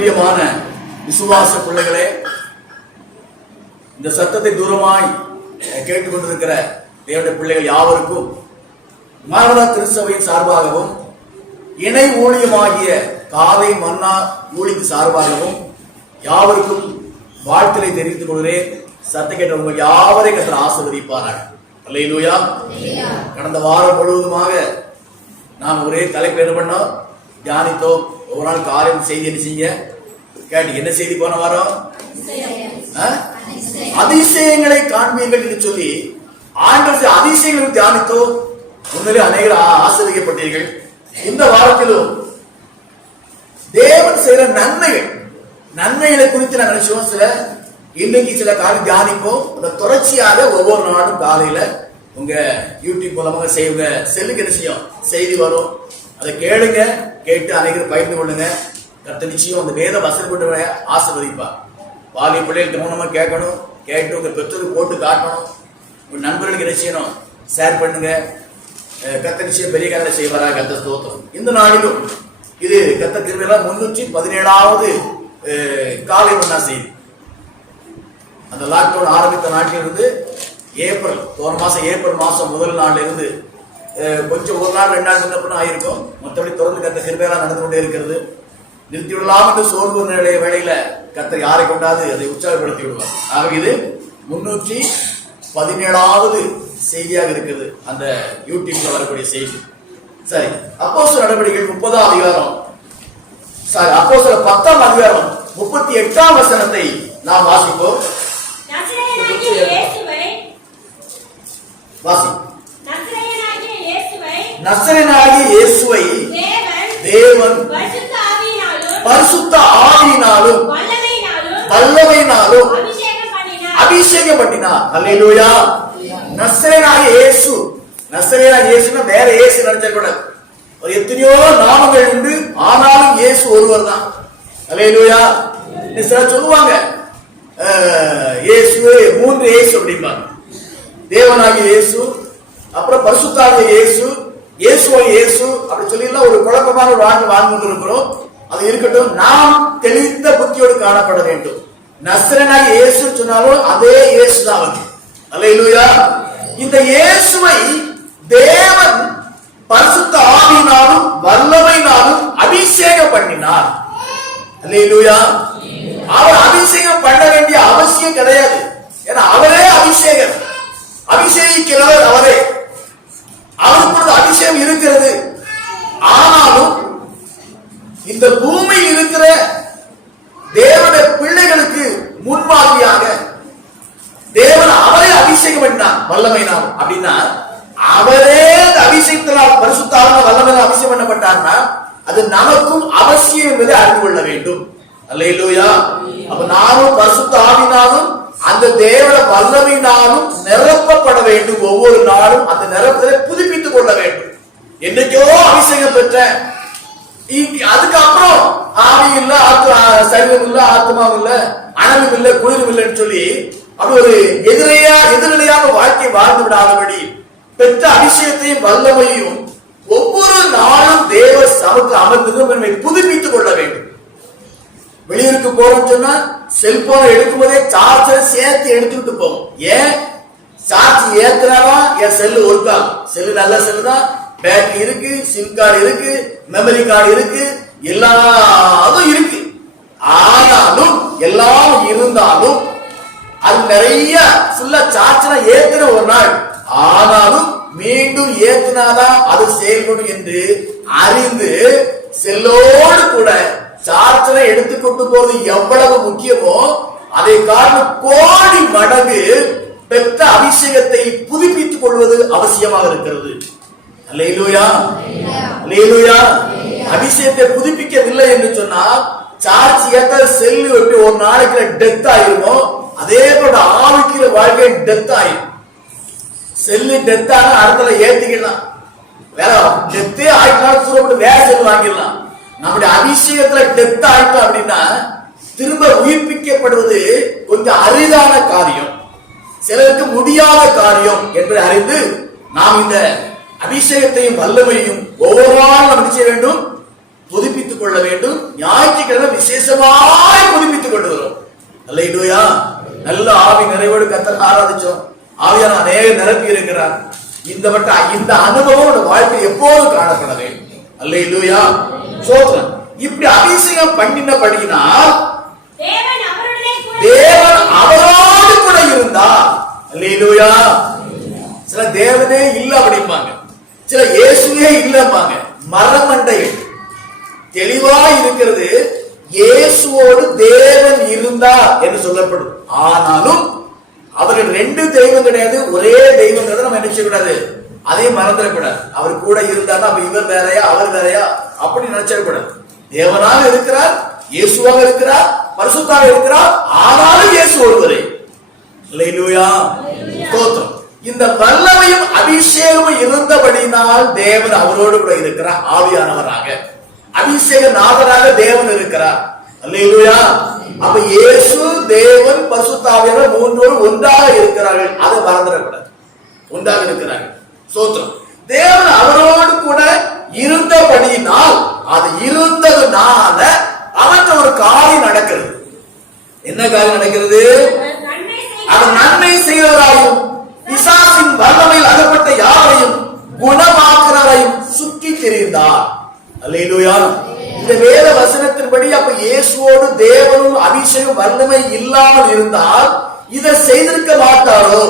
பிரியமான விசுவாச பிள்ளைகளே, இந்த சத்தத்தை தூரமாய் கேட்டுக்கொண்டிருக்கிற தேவனுடைய பிள்ளைகள் யாவருக்கும் மாரதா திருச்சபையின் சார்பாகவும் இணை ஊழியமாகிய காலை மன்னா ஊழிக்கு சார்பாகவும் யாவருக்கும் வாழ்த்துக்களை தெரிவித்துக் கொள்கிறேன். சத்தம் கேட்ட உங்கள் யாவரை கர்த்தர் ஆசீர்வதிப்பாராக. அல்லேலூயா. கடந்த வாரம் முழுவதுமாக நாம் ஒரே தலைப்பு என்ன பண்ணோம், தியானித்தோம். ஒரு நாள் காலையில் செய்தி என்ன செய்ய கேட்டு, என்ன செய்தி போன வாரம்? அதிசயங்களை காண்பீர்கள் என்று சொல்லி ஆண்டவர் அதிசயங்களை தியானித்தோம். உண்மையிலே அநேகர் ஆசீர்வதிக்கப்பட்டீர்கள். இந்த வாரத்திலும் தேவன் செய்கிற நன்மைகளை குறித்து நாங்கள் நினைச்சோம். இன்னைக்கு சில காலம் தியானிப்போம். அந்த தொடர்ச்சியாக ஒவ்வொரு நாளும் காலையில உங்க யூடியூப் மூலமாக செய்யுங்க, செல்லுக்கு என்ன செய்யும் செய்தி வரும். அதை கேளுங்க, கேட்டு அனைவரும் பகிர்ந்து கொள்ளுங்க. கர்த்தர் நிச்சயம் அந்த வேத வசனம் கொண்டு ஆசீர்வதிப்பா. பாலிய பிள்ளைகள் கவனமா கேட்கணும், கேட்டு உங்க பெற்றோருக்கு போட்டு காட்டணும். உங்க நண்பர்களுக்கு என்ன செய்யணும், ஷேர் பண்ணுங்க. கர்த்தர் நிச்சயம் பெரிய காரியங்களை செய்வாரா. கர்த்தர் ஸ்தோத்திரம். இந்த நாளிலும் இது கர்த்தர் கிருபையால 317வது காலை மன்னா செய்தி. அந்த லாக்டவுன் ஆரம்பித்த நாட்டிலிருந்து ஏப்ரல் மாசம் முதல் நாள்ல இருந்து கொஞ்சம் ஒரு நாள் 2 நாள் முன்னப்ப ஆயிருக்கும். மற்றபடி தொடர்ந்து கர்த்தர் கிருபையால நடந்து கொண்டே இருக்கிறது. நிறுத்தி விடலாம் என்று சோர்வு வேளையில கர்த்தர் யாரை கொண்டாது அதை உற்சாகப்படுத்தி விடுவார். ஆக இது 317வது செய்தியாக இருக்குது அந்த யூடியூப்ல வரக்கூடிய செய்தி. சரி, அப்போஸ்தலர் நடவடிக்கைகள் 30ஆம் அதிகாரம், அப்போஸ்தலர் 10ஆம் அதிகாரம் 38ஆம் வசனத்தை நாம் வாசிப்போம். நசரேயனாகிய இயேசுவை தேவன் பரிசுத்த ஆவியினாலும் வல்லமையினாலும் அபிஷேகம் பண்ணினார். அல்லேலூயா. நசரேயனாகிய இயேசு, நசரேயனாகிய இயேசுனா வேற இயேசு நினைச்சக்கூடாது. ஒரு எத்தனையோ நாமங்கள் உண்டு, ஆனாலும் இயேசு ஒருவர் தான். அல்லேலூயா. சிலர் சொல்லுவாங்க இயேசு 3 இயேசு அப்படிம்பாங்க. தேவனாகிய இயேசு, அப்புறம் பரிசுத்தாகிய இயேசு, இயேசுவாகிய இயேசு அப்படி சொல்லி ஒரு குழப்பமான ஒரு வாழ்க்கை வாழ்ந்து கொண்டிருக்கிறோம். அது இருக்கட்டும், நாம் தெளிந்த புத்தியோடு காணப்பட வேண்டும். நசரேயனாகிய இயேசு சொன்னாலும் அதே இயேசு தான் வந்து. அல்லேலூயா. இந்த இயேசுவை தேவன் பரிசுத்த ஆவியினாலும் வல்லமையினாலும் அபிஷேகம் பண்ணினார். அல்லேலூயா. அவர் அபிஷேகம் பண்ண வேண்டிய அவசியம் கிடையாது. ஏன்னா அவரே அபிஷேகிக்கிறவர் அவரே. அவருக்கு அபிஷேகம் இருக்கிறது. ஆனாலும் இந்த பூமியில் இருக்கிற தேவனுடைய பிள்ளைகளுக்கு முன்மாதிரியாக தேவன் அவரே அபிஷேகம் பண்ணினார் வல்லமையினால். அப்படின்னா அவரே அபிஷேகத்தினால் பரிசுத்தாவினால் வல்லமையினால் அபிஷேகம் பண்ணப்பட்டார்னா அது நமக்கும் அவசியம் என்பதை அறிந்து கொள்ள வேண்டும். அல்லேலூயா. அப்ப நாமும் பரிசுத்த ஆவியினாலும் அந்த தேவன வல்லமையினாலும் நிரப்பப்பட வேண்டும். ஒவ்வொரு நாளும் அந்த நிரப்பத்தை புதுப்பித்துக் கொள்ள வேண்டும். என்னைக்கோ அபிஷேகம் பெற்ற அதுக்கப்புறம் ஆவி இல்ல, சரீரம் இல்ல, ஆத்மாவும் இல்ல, அனலும் இல்ல, குளிரும் இல்லைன்னு சொல்லி அப்படி ஒரு எதிர்நிலையான வாழ்க்கை வாழ்ந்து விடாதபடி பெற்ற அபிஷேகத்தையும் வல்லமையும் ஒவ்வொரு நாளும் தேவ சமூகத்தில் அமர்ந்து புதுப்பித்துக் கொள்ள வேண்டும். வெளியூருக்கு போறோம்னு சொன்னா செல்போனை எடுக்கும் போதே சார்ஜரை சேர்த்து எடுத்துக்கிட்டு போவோம். ஏன்? சார்ஜ் ஏத்துனாதான் என் செல்லு ஒர்க் ஆகும். செல்லு நல்ல செல்லு தான், பேட்டரி இருக்கு, சிம் கார்டு இருக்கு, மெமரி கார்டு இருக்கு, எல்லாரும் இருக்கு. ஆனாலும் எல்லாம் இருந்தாலும் அது நிறைய ஃபுல்லா சார்ஜ்ல ஏத்துன ஒரு நாள், ஆனாலும் மீண்டும் ஏத்துனாதான் அது செயல்படும் என்று அறிந்து செல்லோடு கூட சார்ஜரை எடுத்துக்கொண்டு போவது எவ்வளவு முக்கியமோ அதை காரணம் கோடி மடங்கு பெற்ற அபிஷேகத்தை புதுப்பித்துக் கொள்வது அவசியமாக இருக்கிறது. அல்லேலூயா. அல்லேலூயா. அபிஷேகத்தை புதுப்பிக்கவில்லை என்று சொன்னால் சார்ஜ் ஏற்ற செல்லு எப்படி ஒரு நாளைக்கு டெத் ஆயிருமோ அதே போல ஆவிக்கிற வாழ்க்கை டெத் ஆயிரும். செல்லு டெத் ஆனா அடுத்த ஏத்திக்கலாம், வேற டெத்தே ஆயிட்டாலும் சூழப்பட்டு வேற செல் வாங்கிடலாம். நம்முடைய அபிஷேகத்துல டெத் ஆயிட்டோம் அப்படின்னா திரும்ப உயிர்ப்பிக்கப்படுவது கொஞ்சம் அரிதான காரியம், சிலருக்கு முடியாத காரியம் என்று அறிந்து நாம் இந்த அபிஷேகத்தையும் வல்லமையும் ஒவ்வொரு நாளும் நம்ம செய்ய வேண்டும், புதுப்பித்துக் புதுப்பித்துக் கொள்ள வேண்டும். ஞாயிற்றுக்கிழமை விசேஷமாய் புதுப்பித்துக் கொண்டு வரும். அல்லேலூயா. நல்ல ஆவி நிறைவோடு கர்த்தரை ஆராதிச்சோம். ஆவியான அநேக நிரப்பி இருக்கிறார். இந்த அனுபவம் வாழ்க்கை எப்போதும் காணப்பட வேண்டும். அல்லேலூயா. சோத்திரம். இப்படி அபிஷேகம் பண்ணினபடியினால் தேவன் அவரோடு கூட இருந்தார். அல்லேலூயா. சில தேவனே இல்ல அப்படிம்பாங்க, சில இயேசுவே இல்லம்பாங்க. மரமண்டைகள் தெளிவா இருக்கிறது, இயேசுவோடு தேவன் இருந்தார் என்று சொல்லப்படும். ஆனாலும் அவர்கள் ரெண்டு தெய்வம் கிடையாது, ஒரே தெய்வம் கிடையாது. நம்ம என்ன செய்யக்கூடாது, அதையும் மறந்துடக்கூடாது. அவர் கூட இருந்தார், அப்ப இவர் வேறையா அவர் வேறையா அப்படி நினைச்சிடக்கூடாது. தேவனாக இருக்கிறார், இயேசுவாக இருக்கிறார், பரிசுத்தாக இருக்கிறார். ஆனாலும் இயேசு ஒருவரே. அல்லேலூயா. ஸ்தோத்திரம். இந்த வல்லமையும் அபிஷேகமும் இருந்தபடினால் தேவன் அவரோடு கூட இருக்கிறார். ஆவியானவராக அபிஷேக நாதராக தேவன் இருக்கிறார். அல்லேலூயா. அப்ப இயேசு, தேவன், பரிசுத்த ஆவியானவர் மூன்றோரும் ஒன்றாக இருக்கிறார்கள். அதை மறந்துடக்கூடாது, ஒன்றாக இருக்கிறார்கள். ஸ்தோத்திரம். தேவன் அவரோடு கூட இருந்தபடியினால், அது இருந்ததுனால அவன் ஒரு காரியம் நடக்கிறது. என்ன காரியம் நடக்கிறது? அவர் நன்மை செய்வராயும் பிசாசின் வல்லமையில் அகப்பட்ட யாரையும் குணமாக்குறவரையும் சுற்றி தெரிந்தார். அல்லேலூயா. இந்த வேத வசனத்தின்படி அப்ப இயேசுவோடு தேவனும் அபிஷேகம் வல்லமை இல்லாமல் இருந்தால் இதை செய்திருக்க மாட்டாரோ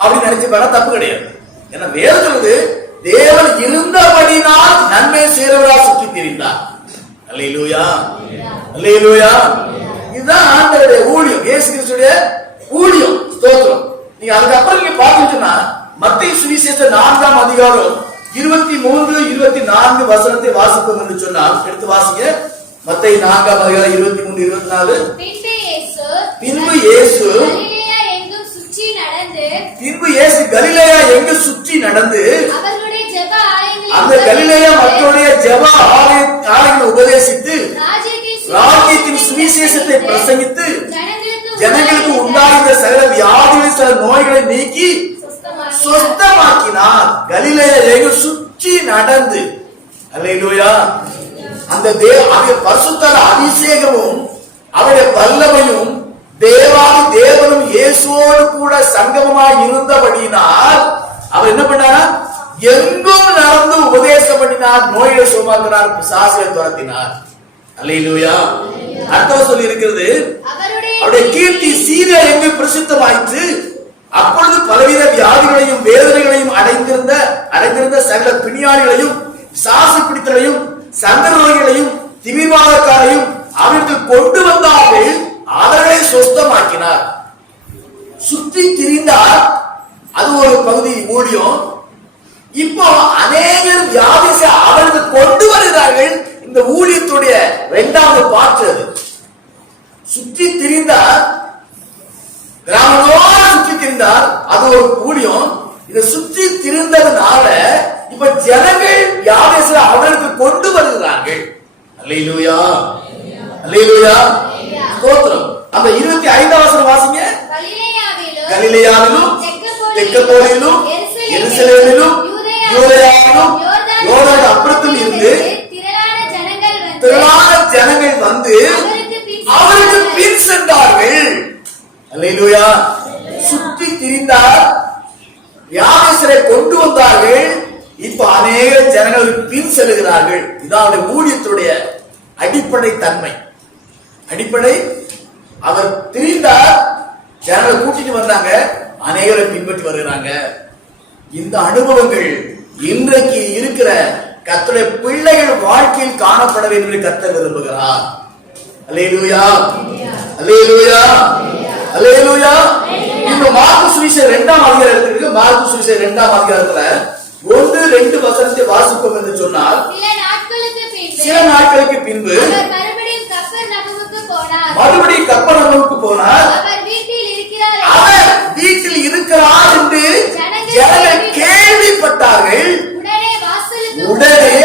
அப்படின்னு நினைச்சு பண்ண தப்பு கிடையாது. ஏன்னா வேதம் சொல்லுது, தேவன் இருந்தபடினால் நன்மை செய்கிறவரா சுற்றி தெரிந்தார். அல்லேலூயா. அல்லேலூயா. இதுதான் ஆண்டவருடைய ஊழியம், இயேசு கிறிஸ்துடைய ஊழியம். ஸ்தோத்திரம். நீங்க அதுக்கப்புறம் நீங்க பாத்தீங்கன்னா மத்தேயு சுவிசேஷம் 4ஆம் அதிகாரம் 23, 24 வசனத்தை வாசிப்போம் என்று சொன்னால், எடுத்து வாசிங்க. மத்தேயு 4ஆம் அதிகாரம் 23, 24. பின்பு இயேசு கலிலேயா எங்கு சுற்றி நடந்து அந்த கலிலேயா மக்களுடைய ஜெப ஆலயங்களை உபதேசித்து ராஜ்யத்தின் சுவிசேஷத்தை பிரசங்கித்து ஜனங்களுக்கு உண்டாயிருந்த சகல வியாதிகள் சில நோய்களை நீக்கி சொஸ்தமாக்கினார். கலிலேயா எங்கு சுற்றி நடந்து. அல்லேலூயா. அந்த பரிசுத்த அபிஷேகமும் அவருடைய வல்லமையும் தேவனும் இயேசுவோடு கூட சங்கமமாய் இருந்தபடியினால் அவர் என்ன பண்ணார்? எங்கும் நடந்து உபதேசம் பண்ணினார், நோயை சுமத்தினார், பிசாசை துரத்தினார். அல்லேலூயா. அர்த்தம் சொல்லி இருக்கிறது, அவருடைய கீர்த்தி சீரியா எங்கு பிரசித்தமாயிற்று. அப்பொழுது பலவித வியாதிகளையும் வேதனைகளையும் அடைந்திருந்த சகல பிணியாளிகளையும் பிசாசு பிடித்தலையும் சந்த நோய்களையும் திமிர்வாதக்காரையும் அவருக்கு கொண்டு வந்தார்கள், அவர்களை சொஸ்தமாக்கினார். சுற்றி திரிந்தார். அது ஒரு பகுதி ஊழியம். இப்போ அநேகர் வியாதிசை அவருக்கு கொண்டு வருகிறார்கள். இந்த ஊழியத்துடைய இரண்டாவது பாற்று அது. சுற்றி திரிந்தார், கிராமத்தோடு சுற்றி திரிந்தார். அது ஒரு ஊழியம். இதை சுற்றி திரிந்ததுனால இப்ப ஜனங்கள் வியாதிசை அவருக்கு கொண்டு வருகிறார்கள். அல்லேலூயா. அல்லேலூயா. ஸ்தோத்திரம். அந்த 25ஆம் வசனம் வாசிங்க. கலிலேயாவிலும் தெக்கப்போலிலும் எருசலேமிலும் யூதேயாவிலும் யோர்தான் அப்புறத்தில் இருந்து திரளான ஜனங்கள் வந்து அவருக்கு பின் சென்றார்கள். அல்லேலூயா. சுற்றி திரிந்தார், வியாதிசரை கொண்டு வந்தார்கள். இப்ப அநேக ஜனங்களுக்கு பின் செல்கிறார்கள். இதான் ஊழியத்துடைய அடிப்படை தன்மை. அடிப்படை, அவர் திரிந்தார், ஜனங்களை கூட்டிட்டு வந்தாங்க, அநேகரை பின்பற்றி வருகிறாங்க. இந்த அனுபவங்கள் இன்றைக்கு இருக்கிற கர்த்தருடைய பிள்ளைகள் வாழ்க்கையில் காணப்பட வேண்டும் என்று கர்த்தர் விரும்புகிறார். அல்லேலூயா. அல்லேலூயா. அல்லேலூயா. இந்த மார்க்கு சுவிசேஷம் 2ஆம் அதிகாரத்திற்கு, மார்க்கு சுவிசேஷம் 2ஆம் அதிகாரத்துல 1-2 வசனத்தை வாசிப்போம் என்று சொன்னால், சில நாட்களுக்கு பின்பு மறுபடியும் கப்பர்நகூமுக்கு போனார். அவர் வீட்டில் இருக்கிறார் என்று ஜனங்கள் கேள்விப்பட்டார்கள். உடனே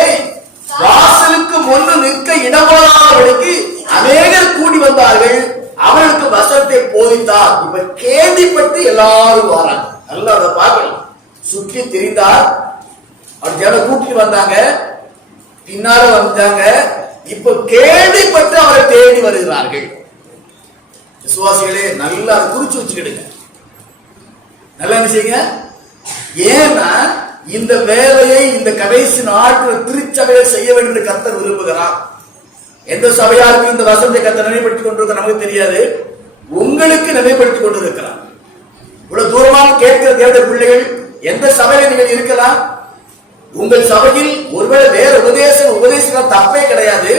வாசலுக்கு முன்பு நிற்க இடமானவர்களுக்கு அநேகர் கூடி வந்தார்கள். அவர்களுக்கு வசனத்தை போதித்தார். இப்ப கேள்விப்பட்டு எல்லாரும் வராங்க. நல்லா பார்க்கணும். சுற்றி திரிந்தார், அவர் ஜன கூட்டிட்டு வந்தாங்க. பின்னால வந்தாங்க. இப்ப கேள்விப்பட்டு அவரை தேடி வருகிறார்கள். விசுவாசிகளே, நல்லா குறிச்சு வச்சுக்கிடுங்க. நல்லா என்ன செய்யுங்க. ஏன்னா இந்த வேலையை இந்த கடைசி நாட்கள் திருச்சபையை செய்ய வேண்டும் என்று கர்த்தர் விரும்புகிறார். எந்த சபையாருக்கு இந்த வசனத்தை கர்த்தர் நினைவுபடுத்திக் கொண்டிருக்க நமக்கு தெரியாது. உங்களுக்கு நினைவுபடுத்திக் கொண்டிருக்கிறார். இவ்வளவு தூரமாக கேட்கிற தேவனுடைய பிள்ளைகள், எந்த சபையில நீங்கள் இருக்கலாம். உங்கள் சபையில் ஒருவேளை வேற உபதேசங்கள் தப்பே கிடையாது.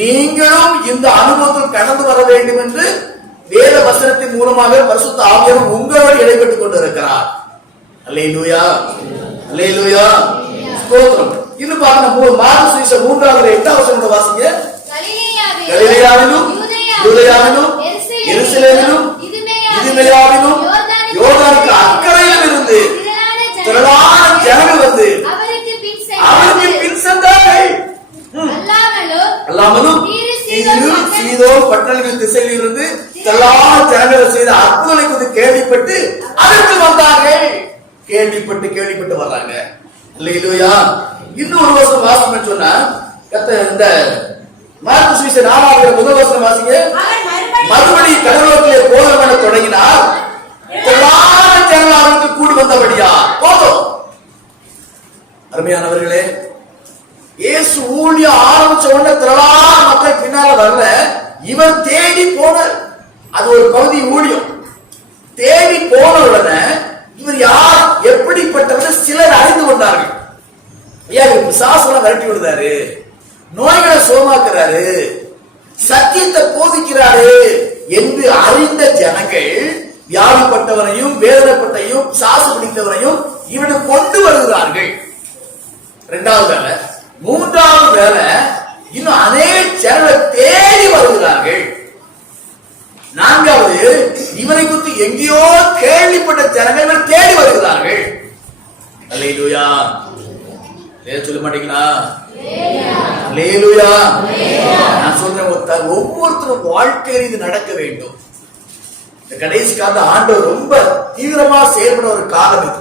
நீங்களும் இந்த அனுபவத்தில் கடந்து வர வேண்டும் என்று வேத வசனத்தின் மூலமாக பரிசுத்த ஆவியானவர் உங்களோடு இடைப்பட்டுக் கொண்டிருக்கிறார். அல்லேலூயா, அல்லேலூயா, ஸ்தோத்திரம். இன்னும் பாருங்க, மார்க்கு சுவிசேஷம் 3:8 வசனத்தை வாசிங்க. கலிலேயாவிலும் யூதேயாவிலும் எருசலேமிலும் இதுமேயாவிலும் யோர்தானுக்கு அக்கறையிலும் இருந்து திரளான ஜனங்கள் வந்து அவருக்கு பின் சென்றார்கள். அல்லாமலும் சீதோன் பட்டணங்களின் திசையில் இருந்து திரளான ஜனங்கள் செய்த அற்புதங்களை குறித்து கேள்விப்பட்டு அதற்கு வந்தார்கள். கேள்விப்பட்டு வர்றாங்க. அல்லேலூயா. இன்னும் ஒரு வருஷம் வாசிக்கணும்னு சொன்னா, இந்த மார்க்கு சுவிசேஷம் 4 வசனம் வாசிங்க. மறுபடி கடலோரத்திலே போதனை பண்ண தொடங்கினார். திரளான ஜனங்கள் அவருக்கு கூடி வந்தபடியா போதும். அருமையானவர்களே, இயேசு ஊழியம் ஆரம்பிச்ச உடனே திரளான மக்கள் பின்னால வரல. இவர் தேடி போன, அது ஒரு பகுதி ஊழியம். தேடி போன உடனே இவர் யார், எப்படிப்பட்டவர் சிலர் அறிந்து கொண்டார்கள். பிசாசெல்லாம் விரட்டி விடுறாரு, நோய்களை சுகமாக்குறாரு, சத்தியத்தை போதிக்கிறாரு என்று அறிந்த ஜனங்கள் வியாதிப்பட்டவரையும் வேதனைப்பட்டையும் சாசு பிடித்தவரையும் இவனுக்கு கொண்டு வருகிறார்கள். இரண்டாவது வேலை. மூன்றாவது வேலை, இன்னும் அநேக ஜனங்களை தேடி வருகிறார்கள். நான்காவது, இவனை குறித்து எங்கேயோ கேள்விப்பட்ட ஜனங்கள் தேடி வருகிறார்கள். அல்லேலூயா. சொல்ல மாட்டீங்களா? அல்லேலூயா. நான் சொல்றேன், ஒவ்வொருத்தரும் வாழ்க்கையில் இது நடக்க வேண்டும். இந்த கடைசி காலத்துல ஆண்டவர் ரொம்ப தீவிரமா செயல்பட ஒரு காலம் இது.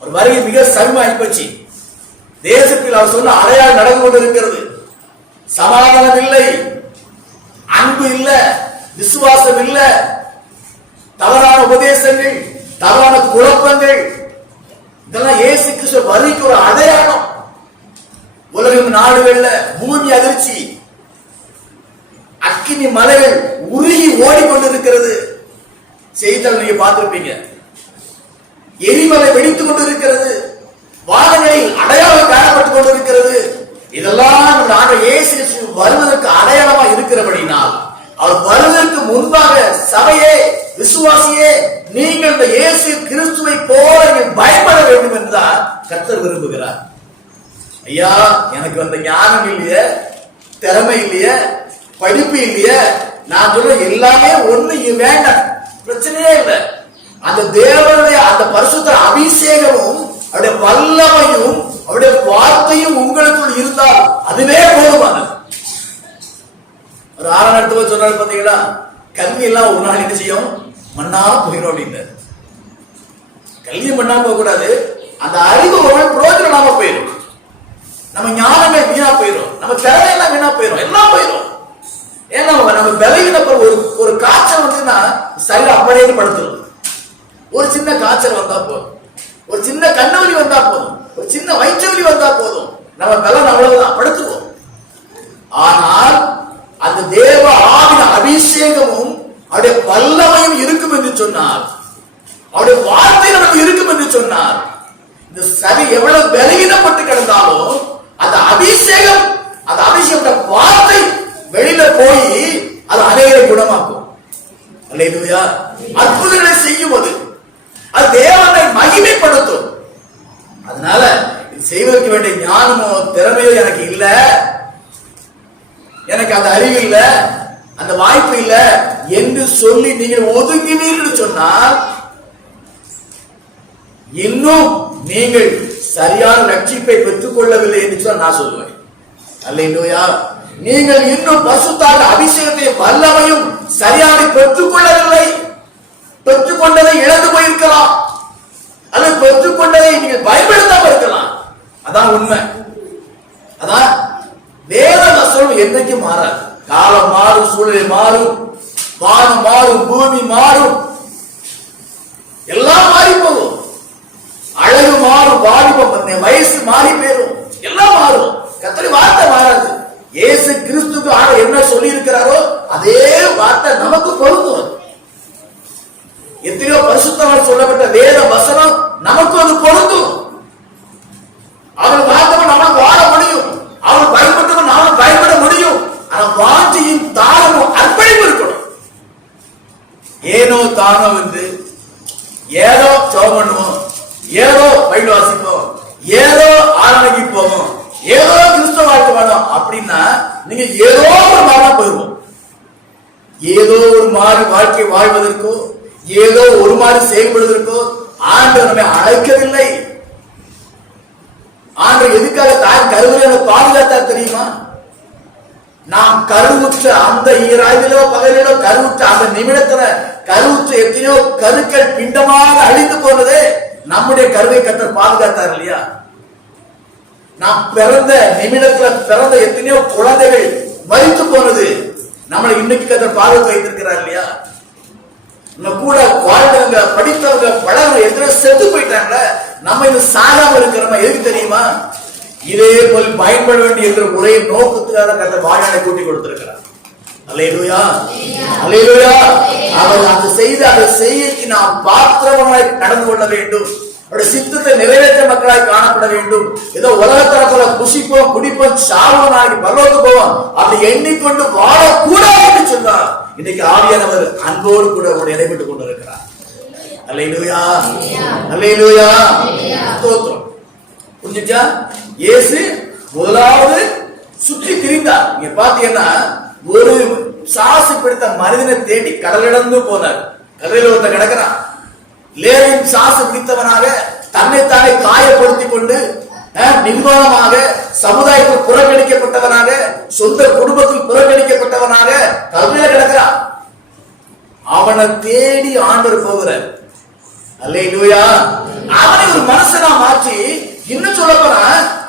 ஒரு வருகை மிக சமீபமாகி போச்சு. தேசத்தில் அவர் சொன்ன அடையாளம் நடந்து கொண்டிருக்கிறது. சமாதானம் இல்லை, அன்பு இல்ல, விசுவாசம் இல்ல, தவறான உபதேசங்கள், தவறான குழப்பங்கள், இதெல்லாம் இயேசு கிறிஸ்து வருகைக்கு ஒரு அடையாளம். உலகம் நாடுகள்ல பூமி அதிர்ச்சி, அக்கினி மலைகள் உருகி ஓடிக்கொண்டிருக்கிறது. செய்திகள் நீங்க பார்த்திருப்பீங்க. எரிமலை வெடித்துக் கொண்டிருக்கிறது, வானங்களில் அடையாளம் காணப்பட்டுக் கொண்டிருக்கிறது. இதெல்லாம் இயேசு வருவதற்கு அடையாளமா இருக்கிறபடினால், அவர் வருவதற்கு முன்பாக சபையே, விசுவாசியே, நீங்கள் இந்த இயேசு கிறிஸ்துவை போல பயப்பட வேண்டும் என்றுதான் கர்த்தர் விரும்புகிறார். ஐயா, எனக்கு அந்த ஞானம் இல்லையே, திறமை இல்லையே, படிப்பு இல்லையே, நான் சொல்ற எல்லாமே ஒண்ணு வேண்டாம், பிரச்சனையே இல்லை. அந்த தேவனுடைய அந்த பரிசுத்த அபிஷேகமும் அவருடைய வல்லமையும் அவருடைய வார்த்தையும் உங்களுக்குள் இருந்தால் அதுவே போதுமானது. ஒரு 6 நாட்கள் சொன்னாரு பாத்தீங்களா, கல்வி எல்லாம் ஒரு நாள் என்ன செய்யும், மண்ணா போயிடும் அப்படின்னு. கல்வி மண்ணா போக கூடாது, அந்த அறிவு ஒரு நாள் பிரயோஜனம் இல்லாம போயிடும். நம்ம ஞானமே வீணா போயிடும், நம்ம திறமை எல்லாம் வீணா போயிடும், எல்லாம் போயிடும். ஏன்னா நம்ம விளைவினப்ப ஒரு காய்ச்சல் வந்துன்னா சரி அப்படியே படுத்துடும். ஒரு சின்ன காய்ச்சல் வந்தா போதும், ஒரு சின்ன கண்ணவலி வந்தா போதும், ஒரு சின்ன வயிற்றுவலி வந்தா போதும், நம்ம பலன் அவ்வளவுதான் படுத்துவோம். ஆனால் அந்த தேவ ஆவின அபிஷேகமும் அவருடைய வல்லமையும் இருக்கும் என்று சொன்னார், அவருடைய வார்த்தை நமக்கு இருக்கும் என்று சொன்னார், இந்த சரி எவ்வளவு பலவீனப்பட்டு கிடந்தாலும் அந்த அபிஷேகம், அந்த அபிஷேக வார்த்தை வெளியில போய் அது அநேகரை குணமாக்கும். அல்லேலூயா. அற்புதங்களை செய்யும் அது தேவனை மகிமைப்படுத்தும். அதனால இது செய்வதற்கு வேண்டிய ஞானமோ திறமையோ எனக்கு இல்ல, எனக்கு அந்த அறிவு இல்ல, அந்த வாய்ப்பு இல்ல என்று சொல்லி நீங்கள் ஒதுங்கினீர்கள் சொன்னால் இன்னும் நீங்கள் சரியான ரட்சிப்பை பெற்றுக் கொள்ளவில்லை என்று சொல்ல நான் சொல்லுவேன். அல்லேலூயா. நீங்கள் இன்னும் பரிசுத்த அபிஷேகத்தை வல்லமையும் சரியாக பெற்றுக் கொள்ளவில்லை. பெற்றுக்கொண்டதை இழந்து போயிருக்கலாம், அல்லது பெற்றுக்கொண்டதை நீங்கள் பயன்படுத்தாம இருக்கலாம். அதான் உண்மை. அதான் வேத வசனம் என்றைக்கும் மாறாது. காலம் மாறும், சூழ்நிலை மாறும், வானம் மாறும், பூமி மாறும், எல்லாம் மாறி போகும். அழகு மாறும், வாலிபம் வயசு மாறி போயிடும், எல்லாம் மாறும். கர்த்தருடைய வார்த்தை மாறாது. இயேசு கிறிஸ்துக்கு ஆண்டவர் என்ன சொல்லி இருக்கிறாரோ அதே வார்த்தை நமக்கு பொருந்தும். எத்தனையோ பரிசுத்தவான்கள் சொல்லப்பட்ட வேத வசனம் நமக்கு அது பொருந்தும். அவன் பார்த்தவன் நம்ம வாழ முடியும், அவன் பயன்பட்டவன் நாம பயன்பட முடியும். ஆனா வாஞ்சியும் தானமும் அர்ப்பணிப்பு இருக்கணும். ஏனோ தானோ என்று ஏதோ ஜெபம் பண்ணுவோம், ஏதோ பைபிள் வாசிப்போம், ஏதோ ஆராய்ச்சி போவோம், ஏதோ கிறிஸ்தவ வாழ்க்கை வேணும் அப்படின்னா நீங்க ஏதோ ஒரு மாறா போயிருவோம். ஏதோ ஒரு மாதிரி வாழ்க்கை வாழ்வதற்கோ ஏதோ ஒரு மாதிரி செயல்படுவதற்கோ ஆண்டவர் நம்மை அழைக்கவில்லை. ஆண்டவர் எதுக்காக தாய் கருவில பாதுகாத்தார் தெரியுமா? நாம் கருவுற்ற அந்த ஈராயிலோ பகலிலோ கருவுற்ற அந்த நிமிடத்துல கருவுற்ற எத்தனையோ கருக்கள் பிண்டமாக அழிந்து போனதே நம்முடைய கருவை கர்த்தர் பாதுகாத்தார் இல்லையா? நாம் பிறந்த நிமிடத்துல பிறந்த எத்தனையோ குழந்தைகள் மரித்து போனது நம்மளை இன்னைக்கு கர்த்தர் பாதுகாத்து வைத்திருக்கிறார் இல்லையா? நம்ம கூட வாழ்ந்தவங்க, படித்தவங்க, பழவங்க எத்தனை செத்து போயிட்டாங்க. நம்ம இது சாகாம இருக்கிறோமா? எதுக்கு தெரியுமா? இதே போல் பயன்பட வேண்டிய என்ற ஒரே நோக்கத்துக்காக கர்த்தர் வாழ்நாளை கூட்டி கொடுத்திருக்கிறார். அல்லேலூயா, அல்லேலூயா. அவர் அதை செய்து அதை செய்யக்கு நாம் பாத்திரமாய் நடந்து கொள்ள வேண்டும். அவருடைய சித்தத்தை நிறைவேற்ற மக்களாய் காணப்பட வேண்டும். ஏதோ உலகத்தரப்புல புசிப்போம், குடிப்போம், சாவனாகி பரலோகத்துக்கு போவோம் அப்படி எண்ணிக்கொண்டு வாழக்கூடாது என்று சொன்னார். இன்னைக்கு ஆவியானவர் அன்போடு கூட அவருடைய இடைப்பட்டுக் கொண்டிருக்கிறார். அல்லேலூயா, அல்லேலூயா. ஸ்தோத்திரம். புரிஞ்சுச்சா? இயேசு முதலாவது சுற்றி திரிந்தார். நீங்க பாத்தீங்கன்னா ஒரு சாசு பிடித்த மனிதனை தேடி கடலிடந்து போனார். கடலில் ஒருத்த கிடக்கிறான். லேவின் சாசு பிடித்தவனாக தன்னைத்தானே காயப்படுத்திக் கொண்டு நிர்வாணமாக சமுதாயத்தில் புறக்கணிக்கப்பட்டவனாக சொந்த குடும்பத்தில் புறக்கணிக்கப்பட்டவனாக கடலில் கிடக்கிறான். அவனை தேடி ஆண்டவர் போகிறார். அல்லேலூயா. அவனை ஒரு மனுஷனா மாற்றி இன்னும் சொல்ல போனா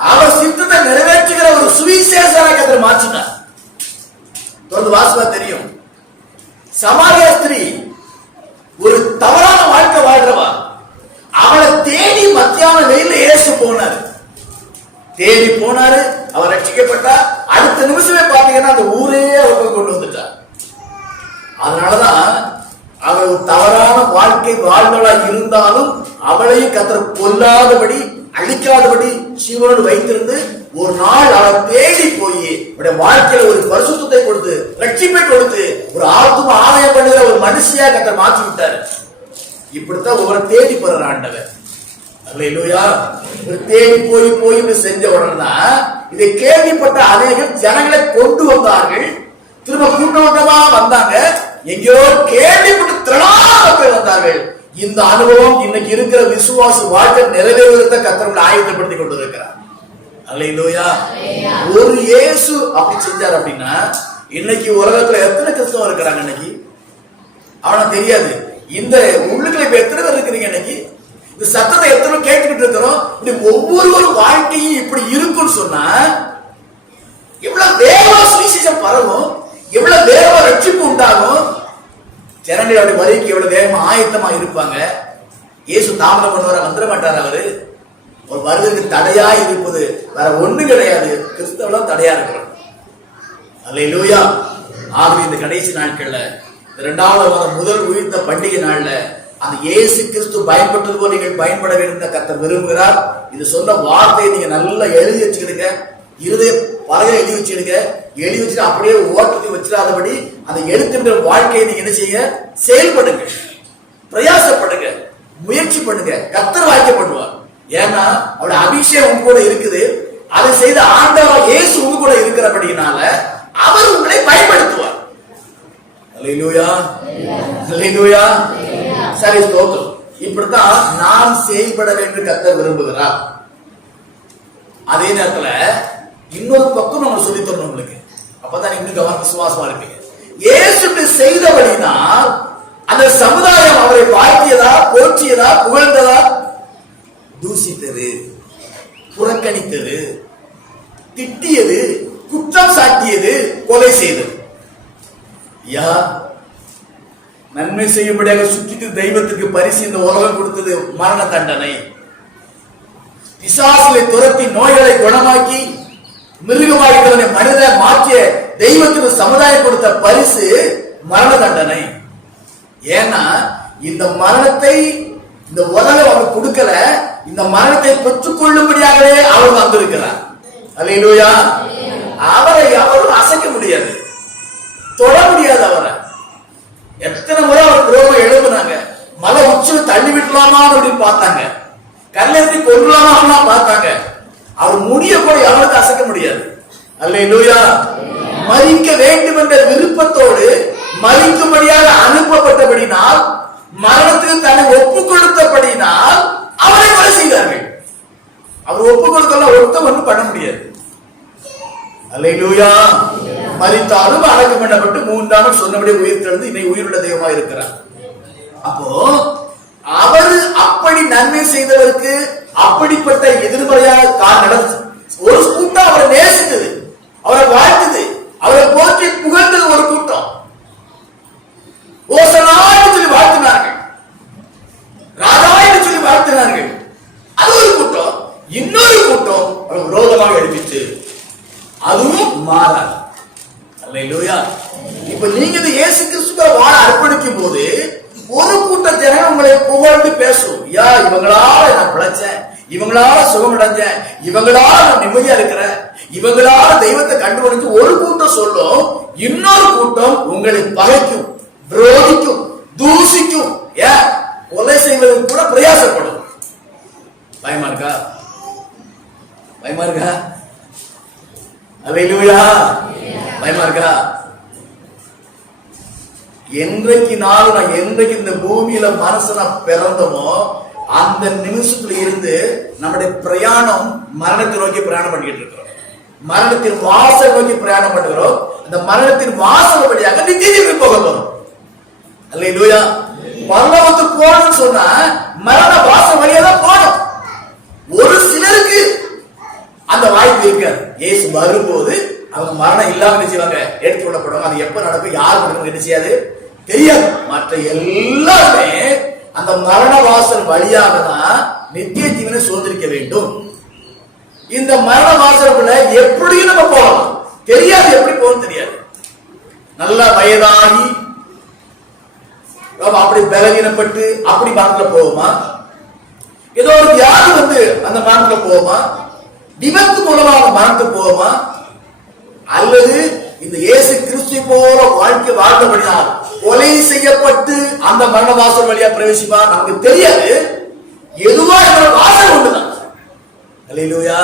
அவர் சித்தத்தை நிறைவேற்றுகிற ஒரு சுவிசேஷனை கர்த்தர் மாற்றினார். தொடர்ந்து வாசிப்பா தெரியும். சமாரிய ஸ்திரீ ஒரு தவறான வாழ்க்கை வாழ்றவா. அவளை தேடி மத்தியான வெயில இயேசு போனாரு. தேடி போனாரு, அவர் ரட்சிக்கப்பட்டா. அடுத்த நிமிஷமே பாத்தீங்கன்னா அந்த ஊரே அவருக்கு கொண்டு வந்துட்டார். அதனாலதான் அவள் தவறான வாழ்க்கை வாழ்ந்தவளா இருந்தாலும் அவளையும் கர்த்தர் கொல்லாதபடி அழிக்காதபடி ஜீவனோடு வைத்திருந்து ஒரு நாள் அவளை தேடி போய் அவருடைய வாழ்க்கையில ஒரு பரிசுத்தத்தை கொடுத்து ரட்சிப்பை கொடுத்து ஒரு ஆத்ம ஆலயம் பண்ணுகிற ஒரு மனுஷியா கர்த்தர் மாற்றி விட்டாரு. இப்படித்தான் ஒவ்வொரு தேடி போற ஆண்டவர். அல்லேலூயா. தேடி போய் போய் செஞ்ச உடனே இதை கேள்விப்பட்ட அநேகர் ஜனங்களை கொண்டு வந்தார்கள். திரும்ப கூட்டமா வந்தாங்க. எங்கேயோ கேள்விப்பட்டு திரளான மக்கள் வந்தார்கள். இந்த அனுபவம் இன்னைக்கு இருக்கிற விசுவாச வாழ்க்கை நிறைவேறுவதை கர்த்தர் ஆயத்தப்படுத்திக் கொண்டிருக்கிறார். அல்லேலூயா. ஒரு இயேசு அப்படி செஞ்சார் அப்படின்னா இன்னைக்கு உலகத்துல எத்தனை கிறிஸ்தவம் இருக்கிறாங்க? இன்னைக்கு அவனுக்கு தெரியாது. இந்த உள்ளுக்குள்ள இப்ப எத்தனை பேர் இருக்கிறீங்க? இன்னைக்கு இந்த சத்தத்தை எத்தனை கேட்டுக்கிட்டு இருக்கிறோம். ஒவ்வொரு வாழ்க்கையும் இப்படி இருக்குன்னு சொன்னா எவ்வளவு வேகமா சுவிசேஷம் பரவும், எவ்வளவு வேகமா ரட்சிப்பு உண்டாகும். ஜனங்கள் அப்படி வரைக்கும் எவ்வளவு வேகமா ஆயத்தமா இருப்பாங்க. இயேசு தாமதம் பண்ணுவார வந்துட மாட்டார். அவரு ஒரு வருவதற்கு தடையா இருப்பது வேற ஒண்ணு கிடையாது. கிறிஸ்தவெல்லாம் தடையா இருக்கிறோம். அல்லேலூயா. ஆகவே இந்த கடைசி நாட்கள்ல இரண்டாவது வாரம் முதல் உயிர்த்த பண்டிகை நாள்ல அந்த இயேசு கிறிஸ்து பயன்பட்டது போல நீங்கள் பயன்பட வேண்டும் கர்த்தர் விரும்புகிறார். இது சொன்ன வார்த்தையை நீங்க நல்லா எழுதி வச்சுக்கிடுங்க. இருதய பலகை எழுதி வச்சுடுங்க. எழுதி வச்சுட்டு அப்படியே ஓட்டத்தை வச்சிடாதபடி அந்த எழுத்துன்ற வாழ்க்கையை நீங்க என்ன செய்ய செயல்படுங்க, பிரயாசப்படுங்க, முயற்சி பண்ணுங்க. கர்த்தர் வாய்க்க பண்ணுவார். ஏன்னா அவருடைய அபிஷேகம் உங்க கூட இருக்குது. அதை செய்த ஆண்டவர் இயேசு உங்க கூட இருக்கிறபடினால அவர் உங்களை பயன்படுத்துவார். அல்லேலூயா, அல்லேலூயா. சரி, ஸ்தோத்திரம். இப்படித்தான் நாம் செயல்பட வேண்டும் கர்த்தர் விரும்புகிறார். அதே நேரத்துல இன்னொரு பக்கம் நம்ம சொல்லி தரணும் உங்களுக்கு. அப்பதான் இன்னும் கவனம் விசுவாசமா இருப்பீங்க. இயேசு செய்தபடினால் அந்த சமுதாயம் அவரை வாழ்த்தியதா, போற்றியதா, புகழ்ந்ததா? தூசித்தது, புறக்கணித்தது, திட்டியது, குற்றம் சாட்டியது, கொலை செய்தது. யா நன்மை செய்யும்படியாக சுற்றிட்டு தெய்வத்துக்கு பரிசு இந்த உலகம் கொடுத்தது மரண தண்டனை. பிசாசுகளை துரத்தி நோய்களை குணமாக்கி மிருகமாகிறவனை மனித மாற்றிய தெய்வத்துக்கு சமுதாயம் கொடுத்த பரிசு மரண தண்டனை. ஏன்னா இந்த மரணத்தை இந்த உலகம் அவர் கொடுக்கல, இந்த மரணத்தை பெற்றுக் கொள்ளும்படியாகவே அவர் வந்திருக்கிறார். அல்லேலூயா. அவரை அவரும் அசைக்க முடியாது, தொட முடியாது. அவரை எத்தனை முறை அவர் குரோமம் எழுப்புனாங்க, மலை உச்சி தள்ளி விடலாமா அப்படின்னு பார்த்தாங்க, கல்லெத்தி கொள்ளலாமா பார்த்தாங்க. அவர் முடிய கூட எவனுக்கு அசைக்க முடியாது. அல்லேலூயா. மரிக்க வேண்டும் என்ற விருப்பத்தோடு மரிக்கும்படியாக அனுப்பப்பட்டபடினால், மரணத்துக்கு தன்னை ஒப்புக் கொடுத்தபடினால் அவரை கொலை செய்தார்கள். அவர் ஒப்புக் கொடுக்கலாம் ஒருத்தம் ஒன்றும் பண்ண முடியாது. அல்லேலூயா. மரித்தாலும் அடக்கம் பண்ணப்பட்டு 3 நாள் சொன்னபடியே உயிர் தெழுந்து இன்னைக்கு உயிருள்ள தெய்வமா இருக்கிறார். அப்போ அவர் அப்படி நன்மை செய்தவருக்கு அப்படிப்பட்ட எதிர்மறையாக நடந்து ஒரு கூட்டம் அவரை நேசித்தது, அவரை வாழ்த்தது, அவரை போற்றி புகழ்ந்தது ஒரு கூட்டம். ஓசனா என்று சொல்லி வாழ்த்தினார்கள், ராஜா என்று சொல்லி வாழ்த்தினார்கள். அது ஒரு கூட்டம். இன்னொரு கூட்டம் அவர் விரோதமாக எழுப்பிச்சு, அதுவும் மாறாது. அல்லேலூயா. இப்ப நீங்க இந்த இயேசு கிறிஸ்துவை வாழ அர்ப்பணிக்கும் போது ஒரு கூட்ட ஜனங்கள் உங்களை புகழ்ந்து பேசும். யா இவங்களால நான் பிழைச்சேன், இவங்களால சுகம் அடைஞ்சேன், இவங்களால நான் நிம்மதியா இருக்கிறேன், இவங்களால தெய்வத்தை கண்டுபிடிச்சு ஒரு கூட்டம் சொல்லும். இன்னொரு கூட்டம் உங்களை பகைக்கும், விரோதிக்கும், தூசிக்கும், ஏன் கொலை செய்வதற்கு கூட பிரயாசப்படும். பயமா இருக்கா? பயமா இருக்கா? அல்லேலூயா. பயமா இருக்கா? என்றைக்கு நாள் நான் என்றைக்கு இந்த பூமியில மனசனா பிறந்தமோ அந்த நிமிஷத்துல இருந்து நம்முடைய பிரயாணம் மரணத்தை நோக்கி பிரயாணம் பண்ணிட்டு இருக்கிறோம். மரணத்தின் வாசல் நோக்கி பிரயாணம் பண்ணுகிறோம். அந்த மரணத்தின் வாசல் வழியாக நித்திய போக போறோம். அல்லேலூயா. பரலோகத்துக்கு போகணும்னு சொன்னா மரண வாசல் வழியா தான் போகணும். ஒரு சிலருக்கு அந்த வாய்ப்பு இருக்காது. இயேசு வரும்போது அவங்க மரணம் இல்லாம நினைச்சுவாங்க, ஏற்றுக்கொள்ளப்படுவாங்க. அது எப்ப நடக்கும், யார் நடக்கும் நினைச்சாது தெரியாது. மற்ற எல்லாருமே அந்த மரண வாசல் வழியாக தான் நித்திய ஜீவனை சுதந்திரிக்க வேண்டும். இந்த மரண வாசலுக்குள்ள எப்படியும் நம்ம போகலாம், தெரியாது எப்படி போகணும் தெரியாது. நல்லா வயதாகி அப்படி பலவீனப்பட்டு அப்படி மரணத்துல போவோமா? ஏதோ ஒரு வியாதி வந்து அந்த மரணத்துல போவோமா? விபத்து மூலமாக மரணத்துக்கு போவோமா? அல்லது இந்த இயேசு கிறிஸ்து போல வாழ்க்கை வாழ்ந்தபடினால் கொலை செய்யப்பட்டு அந்த மரண வாசல் வழியா பிரவேசிப்பா? நமக்கு தெரியாது. எதுவா இருந்தாலும் வாசல் ஒண்ணுதான். அல்லேலூயா.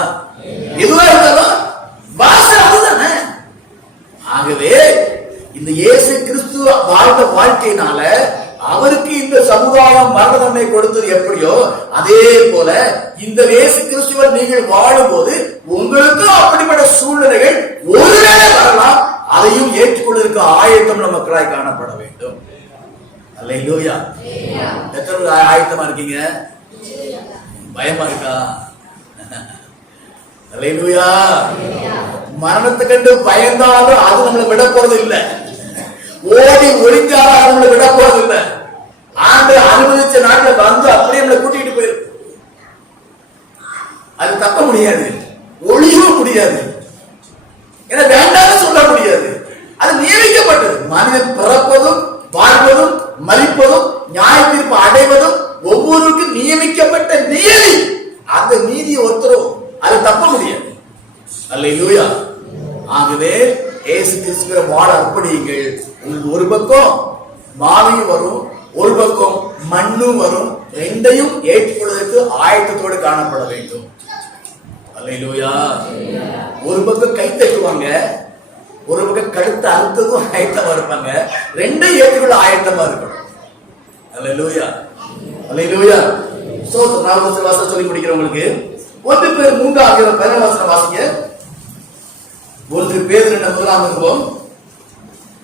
எதுவா இருந்தாலும் வாசல் அதுதானே. ஆகவே இந்த இயேசு கிறிஸ்து வாழ்ந்த வாழ்க்கையினால அவருக்கு இந்த சமுதாயம் மரண தண்டனை கொடுத்தது எப்படியோ அதே போல இந்த இயேசு கிறிஸ்துவை நீங்கள் வாழும் போது உங்களுக்கு அப்படிப்பட்ட சூழ்நிலைகள் ஒருவேளை வரலாம். அதையும் ஏற்றுக்கொள்வதற்கு ஆயத்தம் நமக்கு காணப்பட வேண்டும். அல்லேலூயா. எத்தனை ஆயத்தமா இருக்கீங்க? பயமா இருக்கா? அல்லேலூயா. மரணத்தை கண்டு பயந்தாலும் அது நம்மளை விட போறது இல்லை. ஓடி ஒளிஞ்சாலும் அது நம்மளை விட போறது இல்லை. ஆண்டு அனுமதிச்ச நாட்டில் வந்து அப்படியே நம்மளை கூட்டிட்டு போயிருக்கு. அது தப்ப முடியாது, ஒளியவும் முடியாது, ஏன்னா வேண்டாம்னு சொல்ல முடியாது. அது நியமிக்கப்பட்டது. மனிதன் பிறப்பதும் வாழ்வதும் மரிப்பதும் நியாய தீர்ப்பு அடைவதும் ஒவ்வொருவருக்கும் நியமிக்கப்பட்ட நியதி. அந்த நீதியை ஒருத்தரும் அது தப்ப முடியாது. அல்லேலூயா. ஆகவே இயேசு கிறிஸ்துவை வாழ அர்ப்பணியுங்கள். உங்களுக்கு ஒரு பக்கம் மாவியும் வரும், ஒரு பக்கம் மண்ணும் வரும். ரெண்டையும் ஏற்றுக்கொள்வதற்கு ஆயத்தத்தோடு காணப்பட வேண்டும். அல்லேலூயா. ஒரு பக்கம் கை தட்டுவாங்க, ஒரு பக்கம் கழுத்து அறுத்ததும் ஆயத்தமா இருப்பாங்க. ரெண்டையும் ஏற்றுக்கொள்ள ஆயத்தமா இருக்கணும். அல்லேலூயா. அல்லேலூயா. ஸ்தோத்திரம். 4 வாசம் சொல்லி முடிக்கிறவங்களுக்கு 1 பேர் 3 வாசனம் வாசிங்க. 1 பேர் 1 அனுபவம்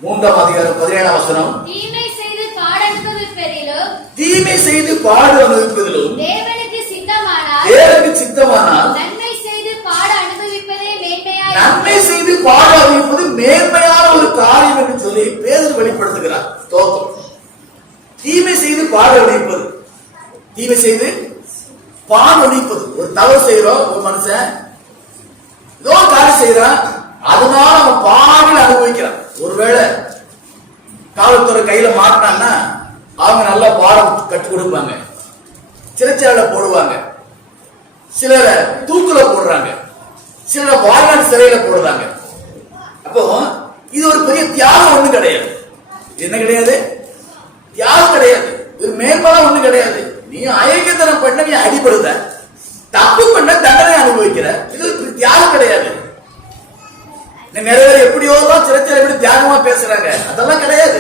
3 அதிகாரம் 17 வசனம். தீமை செய்து பாடு அனுபவிப்பதிலும் தேவனுக்கு சித்தமானால் நன்மை செய்து பாடு அனுபவிப்பதே மேன்மையா நன்மை செய்து பாடு அறிவிப்பது மேன்மையான ஒரு காரியம் என்று சொல்லி பேதுரு வெளிப்படுத்துகிறார். தோற்றம் தீமை செய்து பாடு அறிவிப்பது, தீமை செய்து பாடு அறிவிப்பது. ஒரு தவறு செய்யறோம், ஒரு மனுஷன் ஏதோ காரியம் செய்யறான், அதனால அவன் பாடில் அனுபவிக்கிறான். ஒருவேளை காவல்துறை கையில மாட்டினான்னா அவங்க நல்லா பாடம் கற்றுக் கொடுப்பாங்க, சிறைச்சாலையில போடுவாங்க, சிலரை தூக்குல போடுறாங்க, சிலரை வாழ்நாள் சிறையில போடுறாங்க. அப்போ இது ஒரு பெரிய தியாகம் ஒண்ணு கிடையாது. என்ன கிடையாது? தியாகம் கிடையாது. இது மேன்பாலம் ஒண்ணு கிடையாது. நீ அயோக்கியத்தனம் பண்ண நீ அடிபடுத, தப்பு பண்ண தண்டனை அனுபவிக்கிற, இது ஒரு தியாகம் கிடையாது. நிறைய பேர் எப்படியோ சிறைச்சாலை எப்படி தியாகமா பேசுறாங்க, அதெல்லாம் கிடையாது.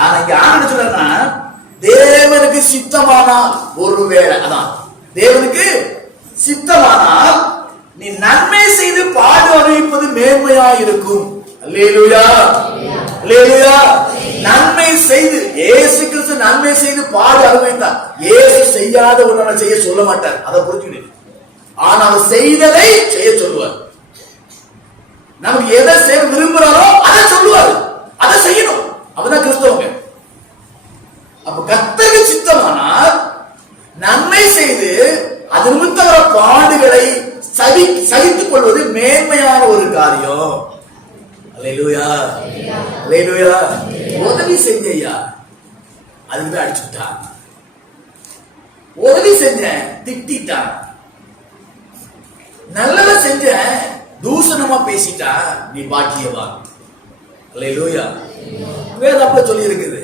ஆனா இங்க ஆண்டு சொல்றா, தேவனுக்கு சித்தமானால், ஒருவேளை அதான் தேவனுக்கு சித்தமானால் நீ நன்மை செய்து பாடு அனுபவிப்பது மேன்மையா இருக்கும். அல்லேலூயா, அல்லேலூயா. நன்மை செய்து, இயேசு கிறிஸ்து நன்மை செய்து பாடு அனுபவித்தார். இயேசு செய்யாத ஒன்றை செய்ய சொல்ல மாட்டார், அதை புரிஞ்சுக்கிடு. ஆனா அவர் செய்ததை செய்ய சொல்லுவார். நமக்கு எதை செய்ய விரும்புறாரோ அதை சொல்லுவார், அதை செய்யணும். அப்பதான் கிறிஸ்தவங்க. அப்ப கர்த்தருக்கு சித்தமானால் நன்மை செய்து அது நிமித்த வர பாடுகளை சகித்துக் கொள்வது மேன்மையான ஒரு காரியம். அல்லேலூயா, அல்லேலூயா. உதவி செஞ்சையா, அதுக்கு அடிச்சுட்டான். உதவி செஞ்ச திட்டான். நல்லத செஞ்ச தூஷணமா பேசிட்டா நீ பாக்கியவான். அல்லேலூயா. வேதத்துல சொல்லி இருக்குது,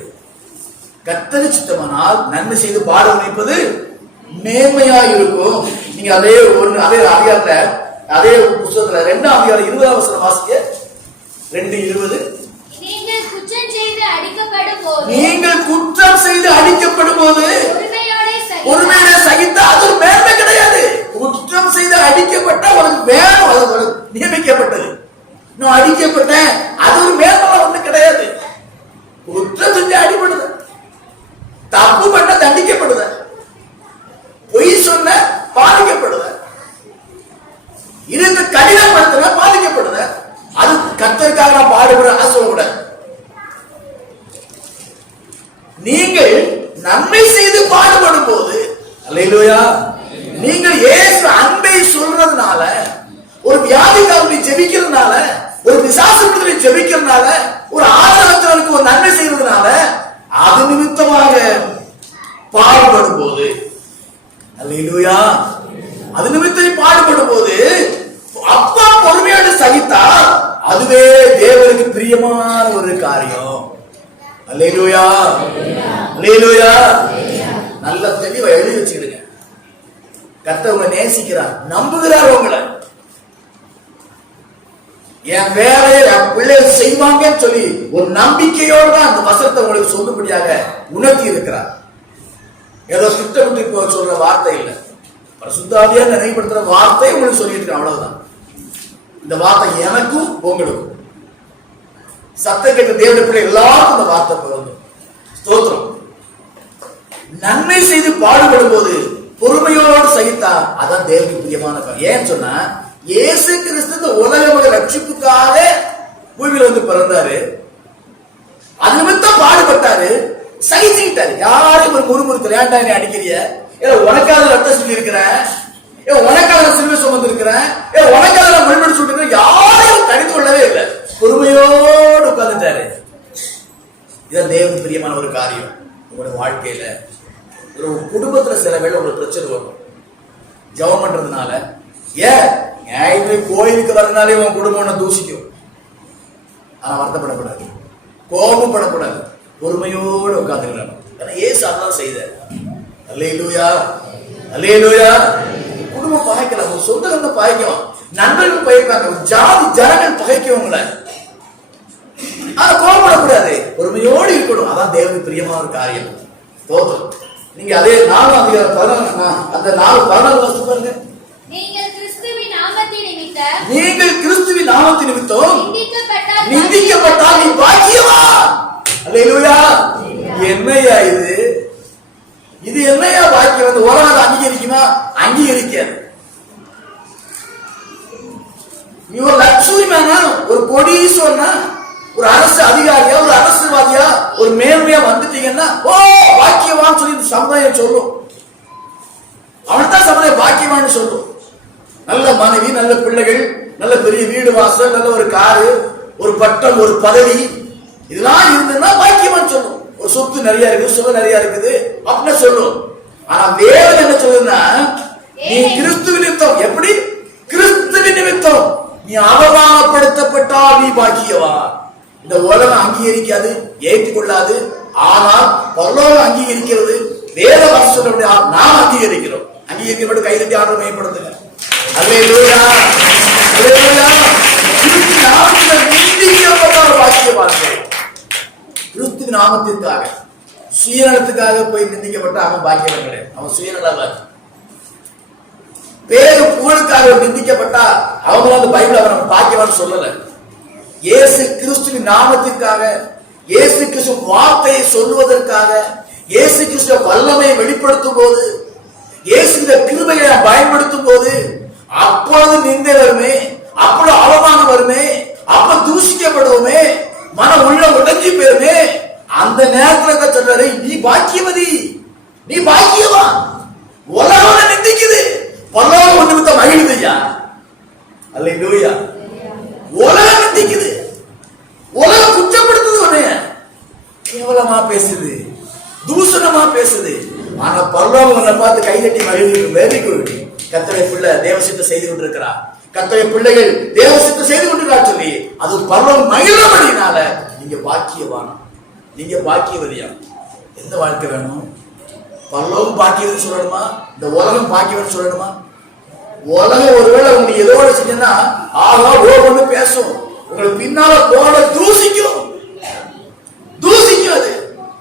கர்த்தருக்கு சித்தமானால் நன்மை செய்து பாடு அனுபவிப்பது மேன்மையா இருக்கும். நீங்க அதே அதிகாரத்துல, அதே புத்தகத்துல 2ஆம் அதிகாரம் 20ஆம் வசனம் வாசிக்க. 2:20. நீங்கள் குற்றம் செய்து அடிக்கப்படும் போது, நீங்கள் குற்றம் செய்து அடிக்கப்படும் போது பொறுமையோட சகித்தா அது ஒரு மேன்மை கிடையாது. குற்றம் செய்து அடிக்கப்பட்ட உனக்கு வேணும், அது நியமிக்கப்பட்டது. நான் அடிக்கப்பட்டேன், அது ஒரு மேன்மை ஒண்ணு கிடையாது. குற்றம் செஞ்சு அடிப்படுது, தப்பு பண்ண தண்டிக்கப்படுத, பொய் சொன்ன பாதிக்கப்படுத, இருந்து கடினப்படுத்த பாதிக்கப்படுத. அது கர்த்தருக்காக நான் பாடுபட சொல்லக்கூடாது. நீங்கள் நன்மை செய்து பாடுபடும் போது, அல்லேலூயா, நீங்கள் இயேசு அன்பை சொல்றதுனால, ஒரு வியாதிக்காரனை ஜெபிக்கிறதுனால, ஒரு பிசாசுகளை ஜெபிக்கிறதுனால, ஒரு ஆதரவற்றவனுக்கு ஒரு நன்மை செய்வதனால, அது நிமித்தமாக பாடுபடும் போது, அல்லேலூயா, அது நிமித்தம் பாடுபடும் போது அப்பா பொறுமையோடு சகித்தால் அதுவே தேவனுக்கு பிரியமான ஒரு காரியம். அல்லேலூயா, அல்லேலூயா. நல்ல தெளிவா எழுதி வச்சுக்கிடுங்க. கர்த்தர் உங்களை நேசிக்கிறார், நம்புகிறார் உங்களை. என் வேலையை என் பிள்ளைகள் செய்வாங்கன்னு சொல்லி ஒரு நம்பிக்கையோடு தான் அந்த வசனத்தை உங்களுக்கு சொல்லும்படியாக உணர்த்தி இருக்கிறார். ஏதோ திட்டமிட்டு சொல்ற வார்த்தை இல்லை, பரிசுத்தாவியா நினைவுபடுத்துற வார்த்தை உங்களுக்கு சொல்லிட்டு இருக்கேன், அவ்வளவுதான். இந்த வார்த்தை எனக்கும் உங்களுக்கும், சத்தம் கேட்ட தேவனுடைய பிள்ளை எல்லாருக்கும் இந்த வார்த்தை பொருந்தும். ஸ்தோத்திரம். நன்மை செய்து பாடுபடும் போது பொறுமையோடு சகித்தா அதான் தேவனுக்கு பிரியமான காரியம். ஏன்னு சொன்னா, இயேசு கிறிஸ்து இந்த உலக ரட்சிப்புக்காக பூமியில வந்து பிறந்தாரு, அது நிமித்தம் பாடுபட்டாரு, சகிச்சுக்கிட்டாரு. யாரும் ஒரு முறுமுறுத்தல, ஏன்டா நீ அடிக்கிறிய, உனக்காக ரத்தம் சொல்லி இருக்கிறேன், உனக்காக சிலுவை சுமந்து இருக்கிறேன், உனக்காக நான் முன்மொழி சொல்லிருக்கிறேன், யாரையும் தடுத்து கொள்ளவே இல்லை, பொறுமையோடு உட்கார்ந்துட்டாரு. இதுதான் தேவனுக்கு பிரியமான ஒரு காரியம். உங்களோட வாழ்க்கையில ஒரு குடும்பத்துல சில வேளை ஒரு பிரச்சனை வரும், ஜெபம் பண்றதுனால. கோயிலுக்கு வரதுனாலே உன் குடும்பம் தூசிக்கும். ஆனா வருத்தப்படக்கூடாது, கோபப்படக்கூடாது, பொறுமையோடு உட்கார்ந்துக்கிறாங்க. ஏசு அதான் செய்தார். அல்லேலூயா, அல்லேலூயா. குடும்பம் பகைக்கலாம், சொந்தங்கள் பகைக்கும், நண்பர்கள் பகைப்பாங்க, ஜாதி ஜனங்கள் பகைக்கவங்கள. ஆனா கோபப்படக்கூடாது, பொறுமையோடு இருக்கணும். அதான் தேவனுக்கு பிரியமான ஒரு காரியம். தோற்றம். நீங்க அதே 4ஆம் அதிகாரம் 14 அந்த 4:14 வருஷம் பாருங்க. நீங்கள் கிறிஸ்துவின் நாமத்தின் நிமித்தம் நிந்திக்கப்பட்டால் நீ பாக்கியவான். அல்லேலூயா. என்னையா இது? இது என்னையா பாக்கியம்? வந்து உலகம் அங்கீகரிக்குமா? அங்கீகரிக்காது. நீ ஒரு லக்ஸுரி மேனா, ஒரு கோடீஸ்வரனா, ஒரு அரசு அதிகாரியா, ஒரு அரசியல்வாதியா, ஒரு மேன்மையா வந்துட்டீங்கன்னா ஓ பாக்கியவான் சொல்லி இந்த சமுதாயம் சொல்லும். அவன் தான் சமுதாயம் பாக்கியவான்னு சொல்லும். நல்ல மனைவி, நல்ல பிள்ளைகள், நல்ல பெரிய வீடு வாசல், நல்ல ஒரு காரு, ஒரு பட்டம், ஒரு பதவி, இதெல்லாம் இருந்ததுன்னா பாக்கியவான் சொல்லும். ஒரு சொத்து நிறைய இருக்குது, சுகம் நிறைய இருக்குது அப்படின்னு சொல்லும். ஆனா வேதம் என்ன சொல்லுதுன்னா, நீ கிறிஸ்துவின் நிமித்தம், எப்படி கிறிஸ்துவின் நிமித்தம் நீ அவமானப்படுத்தப்பட்டால் நீ பாக்கியவான். இந்த உலகம் அங்கீகரிக்காது, ஏற்றுக்கொள்ளாது. ஆனால் பரலோகம் அங்கீகரிக்கிறது. வேத வாசல் நாம் அங்கீகரிக்கிறோம். அங்கீகரிக்கப்பட்டு கைதட்டி ஆர்டர் மேம்படுத்துங்க. அல்லேலூயா, அல்லேலூயா. கிறிஸ்து நாமத்தில் நிந்திக்கப்பட்டால் பாக்கியவான்கள். கிறிஸ்து நாமத்திற்காக, சுயநலத்துக்காக போய் நிந்திக்கப்பட்ட அவன் பாக்கியவான் கிடையாது. அவன் சுயநலவாதி. பேரு புகழுக்காக நிந்திக்கப்பட்டா அவங்க அந்த பைபிள் அவன் பாக்கியவான் சொல்லல. இயேசு கிறிஸ்துவின் நாமத்திற்காக, இயேசு கிறிஸ்து வார்த்தையை சொல்லுவதற்காக, இயேசு கிறிஸ்து வல்லமையை வெளிப்படுத்தும் போது, இயேசு கிருபையை பயன்படுத்தும் போது அப்பொழுது நிந்தை வருமே, அப்பொழுது அவமானம் வருமே, அப்ப தூஷிக்கப்படுவோமே, மனம் உள்ள உடஞ்சி போயிருமே. அந்த நேரத்துல சொல்றாரு, நீ பாக்கியவதி, நீ பாக்கியவான். உலகம் நிந்திக்குது, பரலோகம் ஒன்று வித்த மகிழ்ந்துயா. அல்லேலூயா. உலகம் நிந்திக்குது, உலகம் குற்றப்படுத்துது, உன்னைய கேவலமா பேசுது, தூஷணமா பேசுது. ஆனா பரலோகம் உன்னை பார்த்து கைதட்டி மகிழ்ந்து வெரி குட், கர்த்தருடைய பிள்ளை தேவசித்தம் செய்து கொண்டிருக்கிறார், கர்த்தருடைய பிள்ளைகள் தேவசித்தம் செய்து கொண்டிருக்கிறார் சொல்லி அது பரலோகம் மகிழ்வதினால நீங்க பாக்கியவான், நீங்க பாக்கியவதியா. எந்த வாழ்க்கை வேணும்? பரலோகம் பாக்கியவன் சொல்லணுமா, இந்த உலகம் பாக்கியவன் சொல்லணுமா? உலகம் ஒருவேளை உங்களுக்கு ஏதோ செஞ்சா ஆகா ஓ பேசும், உங்களுக்கு பின்னால போன தூசிக்கும், தூசிக்கும். அது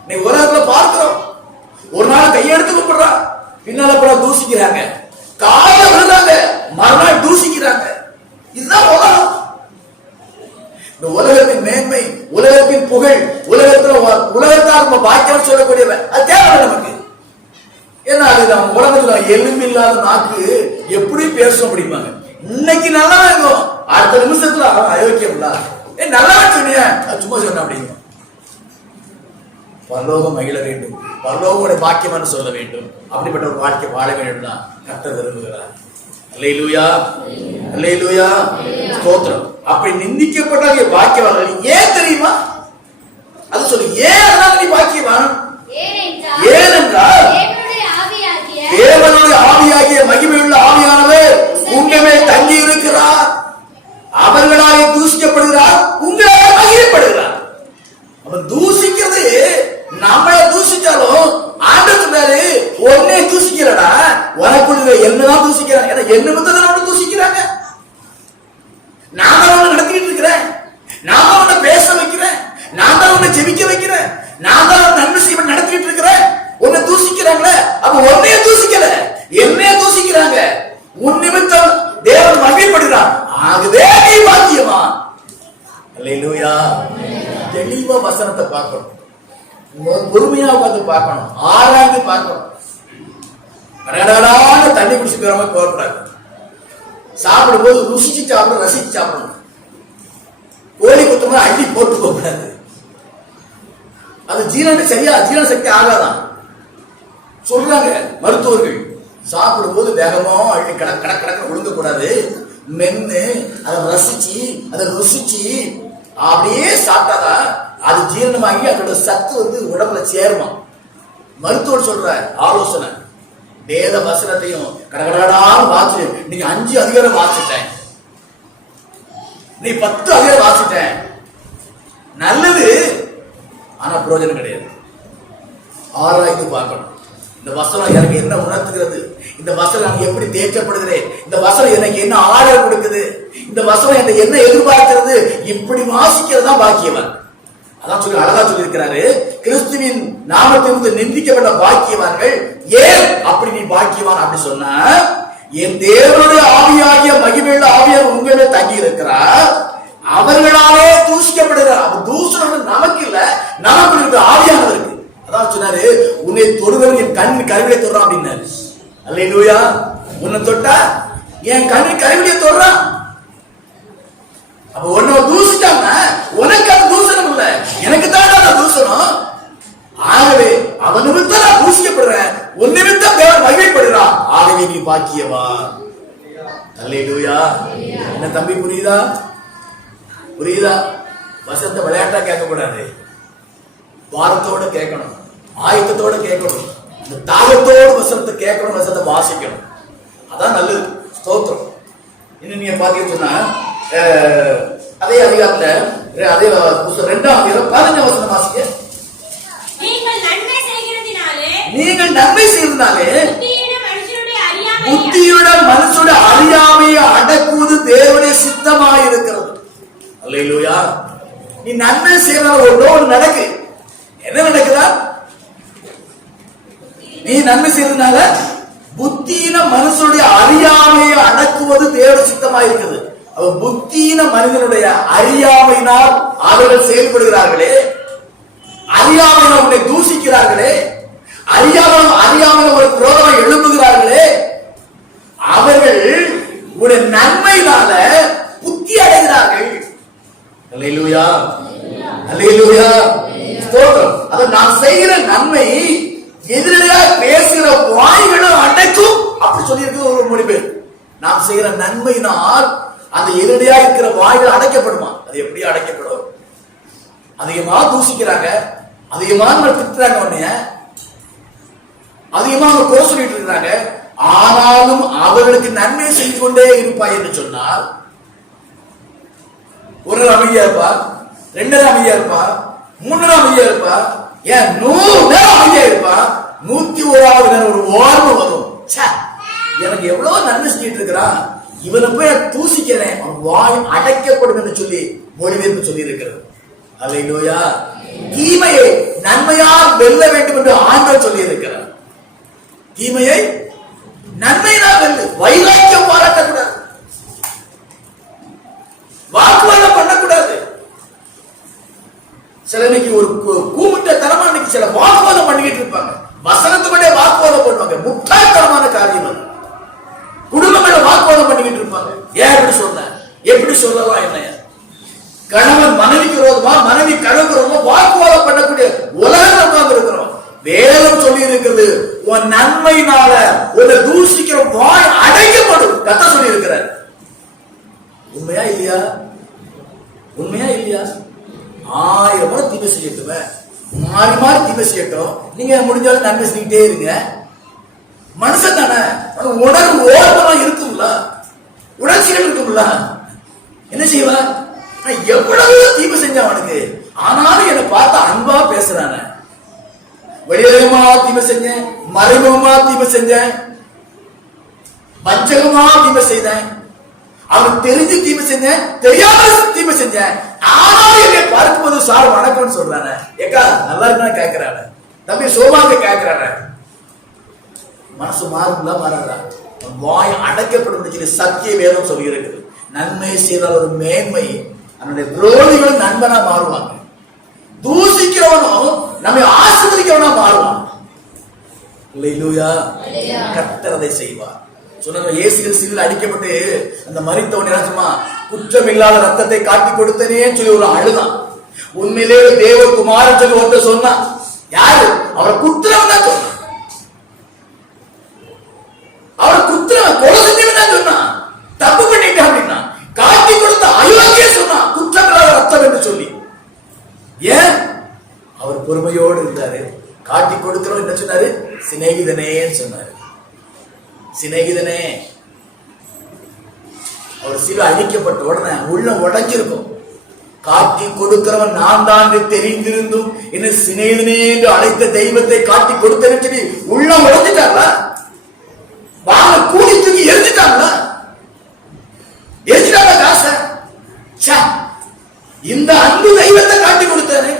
நீ உலகத்துல பார்க்கிறோம். ஒரு நாள் கையெடுத்து கூப்பிடுறா, பின்னால போல தூசிக்கிறாங்க, கால விழுறாங்க, மறுநாள் தூசிக்கிறாங்க. இதுதான் உலகம். இந்த உலகத்தின் மேன்மை, உலகத்தின் புகழ், உலகத்தார் பாக்கியம் சொல்லக்கூடியவன் அது தேவை நமக்கு. ஏன்னா அது நம்ம உலகத்துல எலும்பில்லாத நாக்கு எப்படி பேசும் அப்படிம்பாங்க. இன்னைக்கு நல்லா இருக்கும், அடுத்த நிமிஷத்துல அயோக்கியம்ல நல்லா சொன்னிய சும்மா சொன்ன அப்படிங்க. பரலோகம் மகிழ வேண்டும், பரலோகமுடைய பாக்கியமான சொல்ல வேண்டும். அப்படிப்பட்ட ஒரு வாழ்க்கை வாழ வேண்டும் தான் கர்த்தர் விரும்புகிறார். அல்லேலூயா, அல்லேலூயா, ஸ்தோத்திரம். அப்படி நிந்திக்கப்பட்ட பாக்கியவான் ஏன் தெரியுமா? அது சொல்லு, ஏன் அதனால நீ பாக்கியவான்? ஏனென்றால் தேவனுடைய ஆவியாகிய மகிமையுள்ள ஆவியானவர் உங்கமே தங்கி இருக்கிறார். அவர்களாக தூசிக்கப்படுகிறார், உங்களாக மகிமைப்படுகிறார். அவன் தூசிக்கிறது நம்மளை தூசிச்சாலும் ஆண்டவர் சொன்னாரு, ஒன்னே தூசிக்கிறடா, உனக்குள்ள என்னதான் தூசிக்கிறாங்க. ஏன்னா என்ன மட்டும் தூசிக்கிறாங்க. நான் தான் உன்னை நடத்திட்டு இருக்கிறேன், நான் தான் உன்னை பேச வைக்கிறேன், நான் தான் உன்னை ஜெபிக்க வைக்கிறேன், நான் தான் நன்மை செய்ய நடத்திட்டு இருக்கிறேன். உன்னை தூசிக்கிறாங்களே, அப்ப உன்னைய தூசிக்கல, என்னைய தூசிக்கிறாங்க. உன் நிமித்தம் தேவன் மகிமைப்படுகிறார். ஆகவே நீ பாக்கியவான். அல்லேலூயா. தெளிவா வசனத்தை பார்க்கணும், பொறுமையா உட்கார்ந்து பார்க்கணும், ஆராய்ந்து பார்க்கணும். கடகடான தண்ணி குடிச்சு போறாம போகக்கூடாது. சாப்பிடும் போது ருசிச்சு சாப்பிடணும், ரசிச்சு சாப்பிடணும். கோழி குத்தமா அள்ளி போட்டு போகக்கூடாது. அது ஜீரண சரியா ஜீரண சக்தி ஆகாதான் சொல்றாங்க மருத்துவர்கள். சாப்பிடும் போது வேகமா அள்ளி கடக்க விழுங்க கூடாது. மென்னு அதை ரசிச்சு அதை ருசிச்சு அப்படியே சாப்பிட்டாதான் அது ஜீரணமாகி அதோட சத்து உடம்புல சேருமா. மருத்துவர் சொல்ற ஆலோசனை. வேத வசனத்தையும் கடகடான்னு வாசி. நீங்க 5 அதிகாரம் வாசிட்டேன், நீ 10 அதிகாரம் வாசிட்டேன், நல்லது. ஆனா பிரயோஜனம் கிடையாது. ஆராய்ந்து பார்க்கணும். இந்த வசனம் எனக்கு என்ன உணர்த்துகிறது, இந்த வசனம் எனக்கு எப்படி தேற்றப்படுகிறேன், இந்த வசனம் எனக்கு என்ன ஆர்டர் கொடுக்குது, இந்த வசனம் எனக்கு என்ன எதிர்பார்க்கிறது, இப்படி வாசிக்கிறது தான் பாக்கியவான். அதான் சொல்லி அழகா சொல்லி இருக்கிறாரு, கிறிஸ்துவின் நாமத்திலிருந்து நிந்திக்கப்பட்ட பாக்கியவான்கள். ஏன் அப்படி நீ பாக்கியவான் அப்படி சொன்னா, என் தேவனுடைய ஆவியாகிய மகிமையுள்ள ஆவியார் உங்களே தங்கி இருக்கிறார், அவர்களாலே தூஷிக்கப்படுகிறார். அப்ப தூஷணம் நமக்கு இல்ல, நமக்கு இருக்கிற ஆவியானவருக்கு. அதான் சொன்னாரு, உன்னை தொடுவன் என் கண் கருவிலை தொடுறான் அப்படின்னாரு. அல்லேலூயா. உன்னை தொட்டா என் கண் கருவிலையை தொடுறான். பாக்கியவான். அல்லேலூயா. என்ன தம்பி, புரியுதா? புரியுதா? வசனத்தை விளையாட்டா கேட்க கூடாது, வாரத்தோட கேட்கணும், ஆயத்தத்தோட கேட்கணும், இந்த தாகத்தோடு வசனத்தை கேட்கணும், வசனத்தை வாசிக்கணும். அதான் நல்லது. ஸ்தோத்திரம். இன்னும் நீங்க பாத்தீங்கன்னு சொன்னா அதே அதிகாரத்துல அதே 2ஆம் அதிகாரம் 15ஆம் வசனம் வாசிக்க. நீங்கள் நன்மை செய்கிறதினாலே புத்தியுள்ள மனுஷனுடைய அறியாமையை அடக்குவது தேவனுடைய சித்தமாக இருக்கிறது. அல்லேலூயா. நீ நன்மை செய்யறதால ஒன்று நடக்கு. என்ன நடக்குதா? நீ நன்மை செய்யறதுனால புத்தியின மனுஷனுடைய அறியாமையை அடக்குவது தேவனுடைய சித்தமாக இருக்குது. அவன் புத்தியின மனிதனுடைய அறியாமையினால் அவர்கள் செயல்படுகிறார்களே, அறியாமையினால் உன்னை தூசிக்கிறார்களே, அறியாமல் ஒரு விரோதமாக எழுப்புகிறார்களே, அவர்கள் உடைய நன்மையினால புத்தி அடைகிறார்கள். அல்லேலூயா, அல்லேலூயா. ஸ்தோத்திரம். அத நான் செய்கிற நன்மை எதிரியாக பேசுகிற வாய்களும் அடைக்கும் அப்படி சொல்லி இருக்கு ஒரு மொழிபெயர். நாம் செய்கிற நன்மையினால் அந்த எதிரியா இருக்கிற வாய்கள் அடைக்கப்படுமா? அது எப்படி அடைக்கப்படும்? அதிகமா தூசிக்கிறாங்க, அதிகமா திட்டுறாங்க, உடனே அதிகமா அவங்க குறை சொல்லிட்டு இருக்கிறாங்க. ஆனாலும் அவர்களுக்கு நன்மை செய்து கொண்டே இருப்பாய் என்று சொன்னால் ஒரு அமைதியா இருப்பா, 2 அமைதியா இருப்பா, 3 அமைதியா இருப்பா, ஏன் 100 நேரம் அமைதியா இருப்பா. 101வது நேரம் ஒரு ஓர்மை வரும். எனக்கு எவ்வளவு நன்மை செஞ்சிட்டு இருக்கிறான், இவனை போய் தூசிக்கிறேன், அவன் வாய் அடைக்கப்படும் என்று சொல்லி மொழிபெயர்ப்பு சொல்லி இருக்கிறது. அல்லேலூயா. தீமையை நன்மையால் வெல்ல வேண்டும் என்று ஆண்டவர் சொல்லி இருக்கிறார். தீமையை நன்மையினால் வெல்லு. வைராக்கியம் பாராட்டக்கூடாது, வாக்குவாதம் பண்ணக்கூடாது. சில இன்னைக்கு ஒரு கூமிட்ட தரமா இன்னைக்கு சில வாக்குவாதம் பண்ணிக்கிட்டு இருப்பாங்க, வசனத்துக்குள்ளே வாக்குவாதம் பண்ணுவாங்க. முட்டாள்தனமான காரியம் அது. குடும்பங்களை வாக்குவாதம் பண்ணிக்கிட்டு இருப்பாங்க. ஏன் எப்படி சொன்ன, எப்படி சொல்லலாம், என்ன கணவன் மனைவிக்கு விரோதமா, மனைவி கணவன் விரோதமா வாக்குவாதம் பண்ணக்கூடிய உலகம் உட்கார்ந்து இருக்கிறோம். வேதம் சொல்லி இருக்கிறது, உன் நன்மையினால உன்னை தூஷிக்கிற வாய் அடைக்கப்படும். கத்த சொல்லி இருக்கிறார். உண்மையா இல்லையா? உண்மையா இல்லையா? 1000 முறை தீமை செய்யட்டுவேன், மாறி மாறி தீமை செய்யட்டும், நீங்க முடிஞ்சாலும் நன்மை செஞ்சுட்டே இருங்க. மனுஷன் தானே, உணர்வு ஓரமா இருக்கும்ல, உணர்ச்சிகள் இருக்கும்ல. என்ன செய்வா? எவ்வளவு தீமை செஞ்ச அவனுக்கு, ஆனாலும் என்னை பார்த்து அன்பா பேசுறான. வெளியிடமா தீமை செஞ்சேன், மறைமுகமா தீமை செஞ்சேன், வஞ்சகமா தீமை செய்தேன், அவன் தெரிஞ்சு தீமை செஞ்சேன், தெரியாம தீமை செஞ்சேன், ஆனாலும் என்னை பார்க்கும்போது சார் வணக்கம்னு சொல்றானே. ஏக்கா நல்லா இருக்குன்னு கேட்கிறான, தம்பி சோமாங்க கேட்கிறான. மனசு மாறுங்களா மாறாதா? வாய் அடைக்கப்படும் சொல்லி சத்திய வேதம் சொல்லி இருக்குது. நன்மை செய்தால் ஒரு மேன்மை, அவனுடைய விரோதிகளும் நண்பனா மாறுவாங்க. தூசிக்கிறவனும் நம்மை ஆசீர்வதிக்கிறவனா மாறுவான். அல்லேலூயா. கர்த்தர் அதை செய்வார். சொன்ன இயேசு கிறிஸ்துவில் அடிக்கப்பட்டு அந்த மரித்தவன் என்ன சொன்னா, குற்றமில்லாத ரத்தத்தை காட்டி கொடுத்தனேன்னு சொல்லி ஒரு அழுதான். உண்மையிலே தேவகுமாரன் சொல்லி ஒருத்தர் சொன்னான். யாரு? அவரை குற்றம் தான் சொன்னான். அவர் குற்றம் கொலை செஞ்சவன் சொன்னான், தப்பு பண்ணிட்டான் அப்படின்னா. காட்டி கொடுத்த அயோக்கிய சொன்னான் குற்றமில்லாத ரத்தம் என்று சொல்லி. ஏன்? அவர் பொறுமையோடு இருந்தாரு. காட்டி கொடுக்கிறோம் என்ன சொன்னாரு? சிநேகிதனே சொன்னாரு. சிநேகிதனே. அவர் சில அழிக்கப்பட்ட உடனே உள்ள உடைஞ்சிருக்கும். காட்டி கொடுக்கிறவன் நான் தான் தெரிந்திருந்தும் என்ன சிநேகிதனே என்று அழைத்த தெய்வத்தை காட்டி கொடுத்தேன்னு சொல்லி உள்ள உடைஞ்சிட்டாங்கள, வாங்க கூடி தூக்கி எரிஞ்சிட்டாங்களா, எரிஞ்சிட்டாங்க காசை. இந்த அன்பு தெய்வத்தை காட்டி கொடுத்தாரு.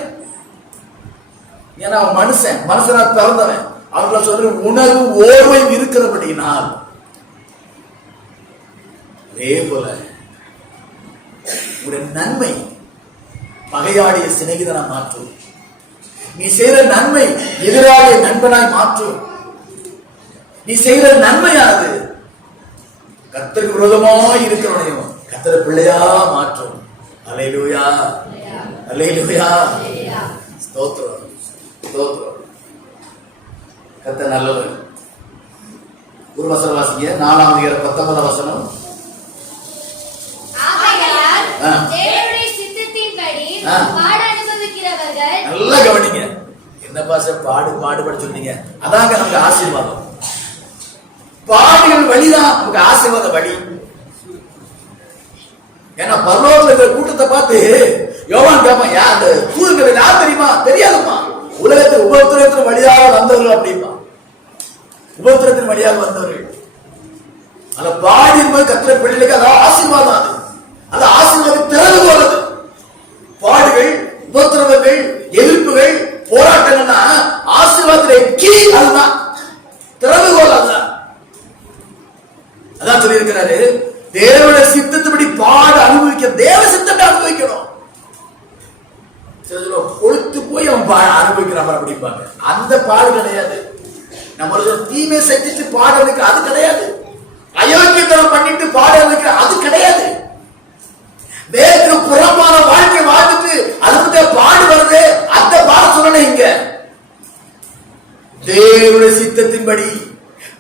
ஏன்னா அவன் மனுஷனா பிறந்தவன். அவங்கள சொல்ற உணர்வு ஓர்வை இருக்கிறபடினால் அதே போல உடைய நன்மை பகையாடிய சிநேகிதனா மாற்றும். நீ செய்கிற நன்மை எதிராளிய நண்பனாய் மாற்றும். நீ செய்கிற நன்மையானது கர்த்தருக்கு விரோதமாய் இருக்கிறவனையும் கர்த்தர் பிள்ளையா மாற்றும். அல்லேலூயா, அல்லேலூயா. ஸ்தோத்திரம், ஸ்தோத்திரம். கர்த்தர் நல்லவர். ஒரு வசனம் வாசிங்க. 4ஆம் அதிகாரம் 19ஆம் வசனம். ஆகையால் ஆ. தேவனுடைய சித்தத்தின்படி ஆ. பாட அனுபவிக்கிறவர்கள் நல்லா கவனிங்க. என்ன பாச பாடுபட சொன்னீங்க? அதாங்க நமக்கு ஆசீர்வாதம். பாடுகள் வழிதான் நமக்கு ஆசீர்வாத வழி. ஏன்னா பரலோகத்துல இருக்கிற கூட்டத்தை பார்த்து யோவான் கேட்பான், அந்த தூதர்கள் யார் தெரியுமா? தெரியாதுமா. உலகத்தில் உபத்திரத்தின் வழியாக வந்தவர்கள் அப்படிமா, உபத்திரத்தின் வழியாக வந்தவர்கள். அந்த பாடி என்பது கர்த்தருடைய பிள்ளைகளுக்கு அதாவது ஆசீர்வாதம். அது ஆசீர்வாதம் திறந்து போறது. பாடுகள், உபத்திரவங்கள், எதிர்ப்புகள், போராட்டங்கள்னா ஆசீர்வாதத்திலே கீ அதுதான், திறவுகோல் அதுதான். அதான் சொல்லி இருக்கிறாரு, தேவனுடைய சித்தத்தின்படி பாட அனுபவிக்க, தேவ சித்தத்தை அனுபவிக்கணும். கொழுத்து போய் அவன் அனுபவிக்கிறான் அப்படிப்பாங்க. அந்த பாடு கிடையாது. நம்ம தீமை செஞ்சுட்டு பாடுறதுக்கு அது கிடையாது. அயோக்கியத்தனம் பண்ணிட்டு பாடுறதுக்கு அது கிடையாது. வேறு புறமான வாழ்க்கை வாழ்ந்துட்டு அதுக்கு பாடு வருது, அந்த பாட சொல்லணும். இங்க தேவனுடைய சித்தத்தின்படி,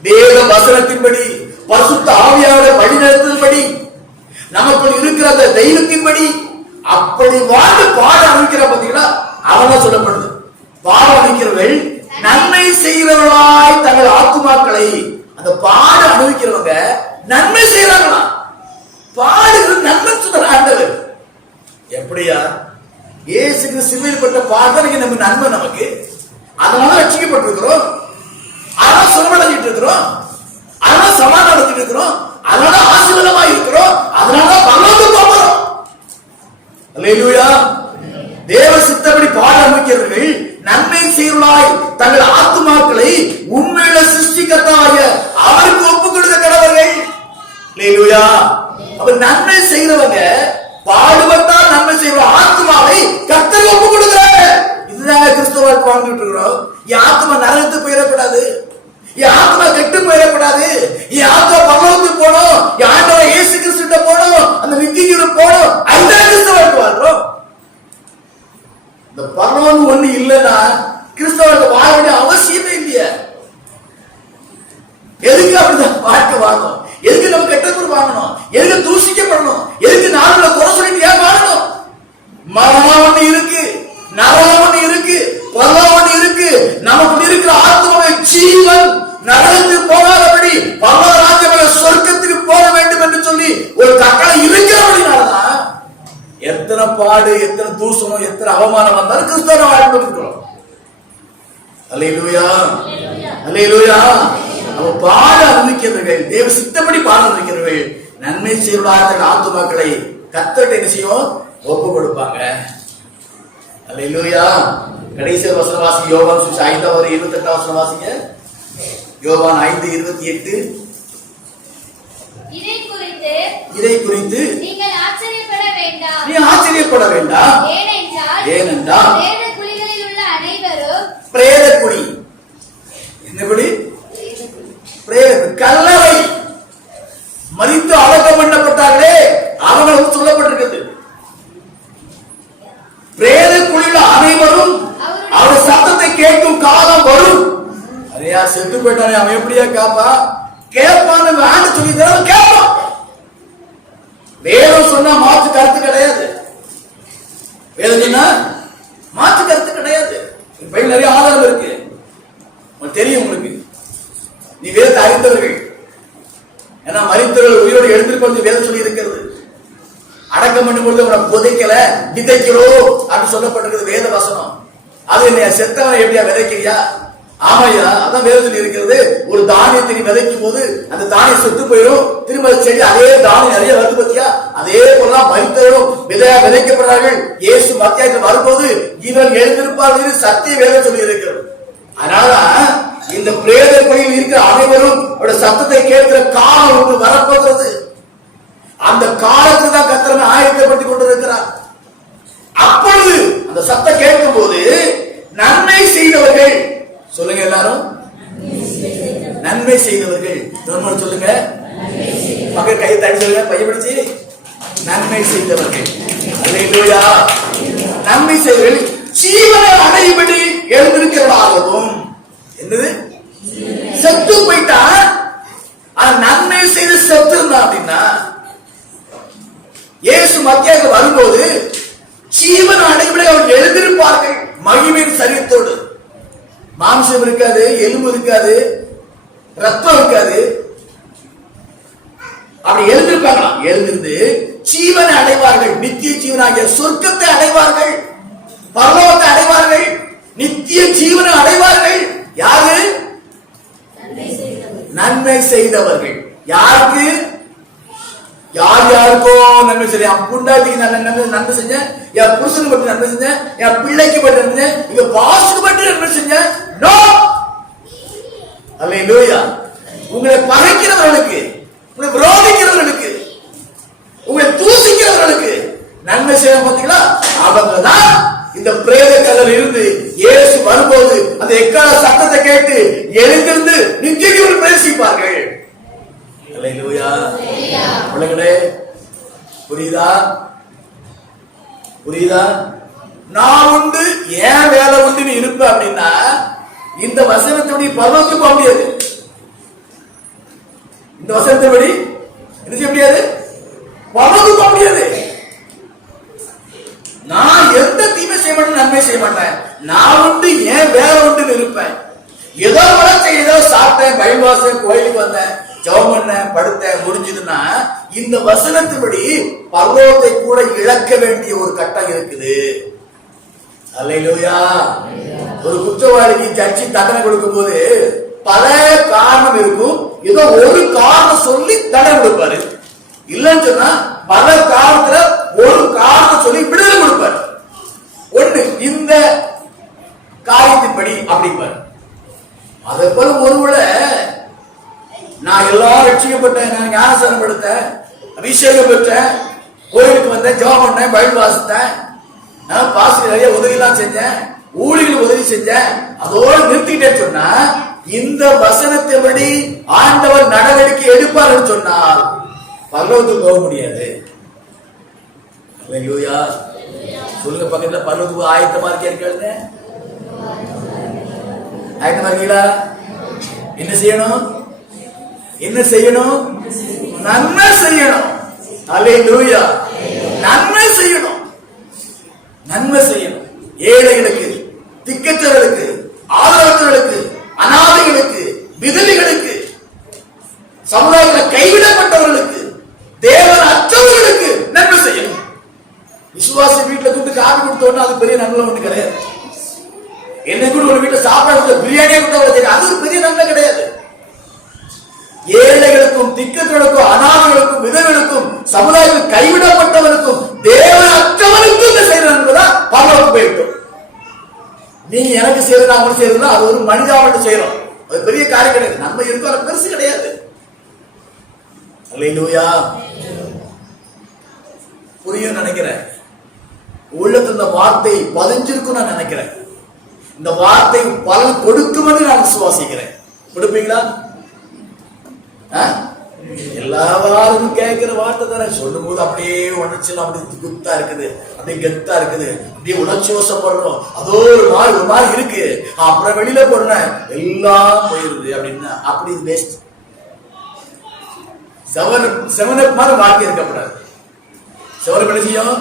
தேவ வசனத்தின்படி, பரிசுத்த ஆவியாருடைய வழிநடத்தும்படி, நமக்குள் இருக்கிற அந்த தெய்வத்தின்படி அப்படி வாழ்ந்து பாட அனுப்பிக்கிற பாத்தீங்களா, அவனா சொல்லப்படுது. பாட அனுப்பிக்கிறவர்கள் நன்மை செய்கிறவர்களாய் தங்கள் ஆத்துமாக்களை, அந்த பாட அனுபவிக்கிறவங்க நன்மை செய்யறாங்களா? பாடுகள் நன்மை சொல்ற ஆண்டவர். எப்படியா? இயேசுக்கு சிலுவையில்பட்ட பாடுறதுக்கு நம்ம நன்மை, நமக்கு அதனால ரட்சிக்கப்பட்டிருக்கிறோம், அதனால சுகமடைஞ்சிட்டு இருக்கிறோம், அதனால சமாதானத்தில் இருக்கிறோம், அதனால ஆசீர்வாதமா இருக்கிறோம், அதனால பரலோகத்துக்கு போகிறோம். அல்லேலூயா. தேவ சித்தப்படி பாட அனுபவிக்கிறவர்கள் நன்மை செய்வர்களாய் தங்கள் ஆத்துமாக்களை உண்மையில சிருஷ்டிக்கத்தாய அவருக்கு ஒப்புக் கொடுக்க கடவர்கள். அல்லேலூயா. அவர் நன்மை செய்கிறவங்க பாடுபட்டால் நன்மை செய்கிற ஆத்மாவை கர்த்தருக்கு ஒப்புக் கொடுக்கிறாங்க. இதுதாங்க கிறிஸ்தவ வாழ்க்கை வாழ்ந்துட்டு இருக்கிறோம். என் ஆத்மா நரகத்துக்கு போயிடக்கூடாது, என் ஆத்மா கெட்டு போயிடக்கூடாது, என் ஆத்மா பரலோகத்துக்கு போகணும், என் ஆண்டவர் இயேசு கிறிஸ்துவிட்ட போகணும், அந்த நித்திய போகணும். அதுதான் கிறிஸ்தவ வாழ்க்கை வாழ்றோம். இந்த பரலோகம் ஒண்ணு இல்லைன்னா கிறிஸ்தவ வாழ வேண்டிய அவசியமே இல்லையா? எதுக்கு அப்படிதான் வாழ்க்கை வாழணும்? எதுக்கு நம்ம கெட்ட பேர் வாங்கணும்? எதுக்கு தூஷிக்கப்படணும்? எதுக்கு நாடுல குறை சொல்லிட்டு ஏன் வாழணும்? மரணம் ஒண்ணு இருக்கு, நரகம் ஒண்ணு இருக்கு, பரலோகம் ஒண்ணு இருக்கு. நமக்கு இருக்கிற ஆத்மாவை ஜீவன் நரகத்துக்கு போகாதபடி பரலோக ராஜ்யமான சொர்க்கத்துக்கு போக வேண்டும் என்று சொல்லி ஒரு கட்டளை இருக்கிறபடினாலதான் எத்தனை பாடு, எத்தனை தூசணம், எத்தனை அவமானம் வந்தாலும் கிறிஸ்தவ வாழ்க்கை இருக்கிறோம். அல்லேலூயா, அல்லேலூயா. அவன் பாட அனுபவிக்கிறவர்கள், தேவ சித்தப்படி பாட அனுபவிக்கிறவர்கள் நன்மை செய்வதாக ஆத்துமாக்களை கர்த்தர்ட்ட என்ன செய்யும்? ஒப்பு கொடுப்பாங்க. அல்லேலூயா. கடைசி வசனம் வாசிங்க. யோவான் 5:28 வசனம் வாசிங்க. யோவான் 5:28. இதை குறித்து நீங்கள் ஆச்சரியப்பட வேண்டாம், நீ ஆச்சரியப்பட வேண்டாம். ஏனென்றால் பிரேத குழிகளில் உள்ள அனைவரும், பிரேத குழி என்ன குழி? பிரேத கல்லறை, மரித்து அடக்கம் பண்ணப்பட்டார்களே அவங்களுக்கு சொல்லப்பட்டிருக்கிறது. பிரேத குழியில் அனைவரும் அவர் சத்தத்தை கேட்கும் காலம் வரும். அரையா செத்து போயிட்டானே, அவன் எப்படியா காப்பா? கேட்பான்னு வேண்டு சொல்லி தரவன் கேட்பான். வேதம் சொன்னா மாற்று கருத்து கிடையாது. வேதம் சொன்னா மாற்று கருத்து கிடையாது. பைபிள் நிறைய ஆதாரம் இருக்கு, உங்களுக்கு தெரியும். உங்களுக்கு நீ வேதத்தை அறிந்தவர்கள். ஏன்னா மரித்தவர்கள் உயிரோடு எழுந்திருப்பது வேதம் சொல்லி இருக்கிறது. அடக்கம் பண்ணும்போது அவனை புதைக்கல, விதைக்கிறோம் அப்படின்னு சொல்லப்பட்டிருக்கிறது வேத வசனம். அது என்ன செத்தவனை எப்படியா விதைக்கிறியா? ஆமையா, அதான் வேதத்தில் இருக்கிறது. ஒரு தானியத்தை நீ விதைக்கும் போது அந்த தானியம் செத்து போயிடும், திரும்ப செடி அதே தானியம் நிறைய வருது பத்தியா? அதே போலதான் மரித்தவரும் விதையா விதைக்கப்படுறார்கள். இயேசு மத்தியாத்தில் வரும்போது இவன் எழுந்திருப்பார்கள் சத்திய வேதம் சொல்லி இருக்கிறது. அதனால இந்த பிரேத குழியில் இருக்கிற அனைவரும் அவருடைய சத்தத்தை கேட்கிற காலம் ஒன்று வரப்போகிறது. அந்த காலத்துக்கு தான் கர்த்தர் ஆயத்தப்படுத்திக் கொண்டிருக்கிறார். அப்பொழுது அந்த சத்தம் கேட்கும் போது நன்மை செய்தவர்கள் சொல்லுங்க, எல்லாரும் நன்மை செய்தவர்கள் சொல்லுங்க, மகன் கை தட்டி சொல்லுங்க, பையன் பிடிச்சு நன்மை செய்தவர்கள். அல்லேலூயா. நன்மை செய்தவர்கள் ஜீவனை அடையும்படி எழுந்திருக்கிறதாகவும். என்னது? செத்து போயிட்டா நன்மை செய்து செத்து இருந்தா அப்படின்னா இயேசு மத்தியாக வரும்போது ஜீவன் அடைவுகளை அவர் எழுந்திருப்பார்கள் மகிமையின் சரீரத்தோடு. மாம்சம் இருக்காது, எலும்பு இருக்காது, ரத்தம் இருக்காது. அப்படி எழுந்திருப்பாங்களாம். எழுந்திருந்து ஜீவனை அடைவார்கள், நித்திய ஜீவனாகிய சொர்க்கத்தை அடைவார்கள், பரலோகத்தை அடைவார்கள், நித்திய ஜீவனை அடைவார்கள். யாரு? நன்மை செய்தவர்கள். யாருக்கு? யார் யாருக்கோ நன்மை செய்ய. என் புண்டாட்டிக்கு நன்மை செஞ்சேன், என் புருஷனுக்கு மட்டும் நன்மை செஞ்சேன், என் பிள்ளைக்கு மட்டும் நன்மை செஞ்சேன், எங்க பாசுக்கு மட்டும் நன்மை செஞ்சேன். நோ, அல்லேலூயா. உங்களை பகைக்கிறவர்களுக்கு, உங்களை விரோதிக்கிறவர்களுக்கு, உங்களை தூசிக்கிறவர்களுக்கு நன்மை செய்ய பார்த்தீங்களா? அவங்க தான் இந்த பிரேத கல்லறையில் இருந்து இயேசு வரும்போது அந்த எக்கால சத்தத்தை கேட்டு எழுந்திருந்து நிச்சயம் பிரவேசிப்பார்கள். அல்லேலூயா. பிள்ளைகளே, புரியுதா? புரியுதா? நான் உண்டு, ஏன் வேலை உண்டு நீ இருப்ப அப்படின்னா இந்த வசனத்தோட பரலோகத்துக்கு போக முடியாது. இந்த வசனத்தபடி என்ன செய்ய முடியாது? பரலோகத்துக்கு போக முடியாது. நான் எந்த தீமை செய்ய மாட்டேன், நன்மை செய்ய மாட்டேன். நான் உண்டு, ஏன் வேலை உண்டு இருப்பேன். ஏதோ வளர்ச்சி, ஏதோ சாப்பிட்டேன், பைபிள் வாசம், கோயிலுக்கு வந்தேன், ஜெபம் பண்ணேன், படுத்தேன், முடிஞ்சதுன்னா இந்த வசனத்தின்படி பரலோகத்தை கூட இழக்க வேண்டிய ஒரு கட்டம் இருக்குது. அல்லேலூயா. ஒரு குற்றவாளிக்கு ஜட்ஜி தண்டனை கொடுக்கும் போது பல காரணம் இருக்கும். ஏதோ ஒரு காரணம் சொல்லி தண்டனை கொடுப்பாரு. இல்லன்னு சொன்னா பல காரணத்துல ஒரு காரணம் சொல்லி விடுதலை கொடுப்பாரு. ஒண்ணு இந்த காரியத்தின்படி அப்படிப்பாரு. அதே போல ஒருவேளை நான் எல்லாரும் ரட்சிக்கப்பட்டேன், நான் ஞானஸ்நானம் எடுத்தேன், அபிஷேகம் பெற்றேன், கோயிலுக்கு வந்தேன், ஜெபம் பண்ணேன், பைபிள் வாசித்தேன், பாஸ்டர் நிறைய உதவி எல்லாம் செஞ்சேன், ஊழியர்கள் உதவி செஞ்சேன், அதோடு நிறுத்திட்டேன்னு சொன்னா இந்த வசனத்தைபடி ஆண்டவர் நடவடிக்கை எடுப்பார் சொன்னால் பரலோகத்துக்கு போக முடியாது. அல்லேலூயா. சொல்லுங்க பக்கத்துல, பரலோகத்துக்கு ஆயத்தமா இருக்கீங்க? ஆயத்தமா இருக்கீங்களா? என்ன செய்யணும்? என்ன செய்யணும்? நன்மை செய்யணும். அல்லேலூயா. நன்மை செய்யணும், நன்மை செய்யணும். ஏழைகளுக்கு, திக்கற்றவர்களுக்கு, ஆதரவற்றவர்களுக்கு, அனாதைகளுக்கு, விதவைகளுக்கு, சமுதாயத்தில் கைவிடப்பட்டவர்களுக்கு, தேவன் அற்றவர்களுக்கு நன்மை செய்யணும். விசுவாசி வீட்டுல கூப்பிட்டு காப்பி கொடுத்தோன்னா அது பெரிய நன்மை ஒண்ணு கிடையாது. என்னை கூட ஒரு வீட்டுல சாப்பாடு பிரியாணியா கொடுத்தா அது ஒரு பெரிய நன்மை கிடையாது. ஏழைகளுக்கும், திக்கற்றவர்களுக்கும், அனாதைகளுக்கும், விதவைகளுக்கும், சமுதாயத்தில் கைவிடப்பட்டவர்களுக்கும், தேவன் அற்றவனுக்கும் செய்யற நன்மைதான் பரலோகம் போயிட்டோம். நீங்க எனக்கு செய்யறது, அவங்களுக்கு செய்யறதுன்னா அது ஒரு மனிதாவட்டு செய்யறோம். அது பெரிய காரியம் கிடையாது. நன்மை இருக்கும், அது பெருசு கிடையாது. அல்லேலூயா. புரியும் நினைக்கிறேன். உள்ளத்துல இந்த வார்த்தை பதிஞ்சிருக்கும் நான் நினைக்கிறேன். இந்த வார்த்தை பலன் கொடுக்கும் என்று நான் விசுவாசிக்கிறேன். கொடுப்பீங்களா? எல்லாரும் கேட்கிற வார்த்தை தானே. சொல்லும் போது அப்படியே உணர்ச்சியெல்லாம் அப்படி குத்தா இருக்குது, அப்படியே கெத்தா இருக்குது, அப்படியே உணர்ச்சி வசப்படுறோம். அதோ ஒரு மாதிரி இருக்கு. அப்புறம் வெளியில போடுறேன் எல்லாம் போயிருது அப்படின்னா அப்படி வேஸ்ட். செவனப் மாதிரி வாழ்க்கை இருக்கப்படாது. செவனப் என்ன செய்யும்?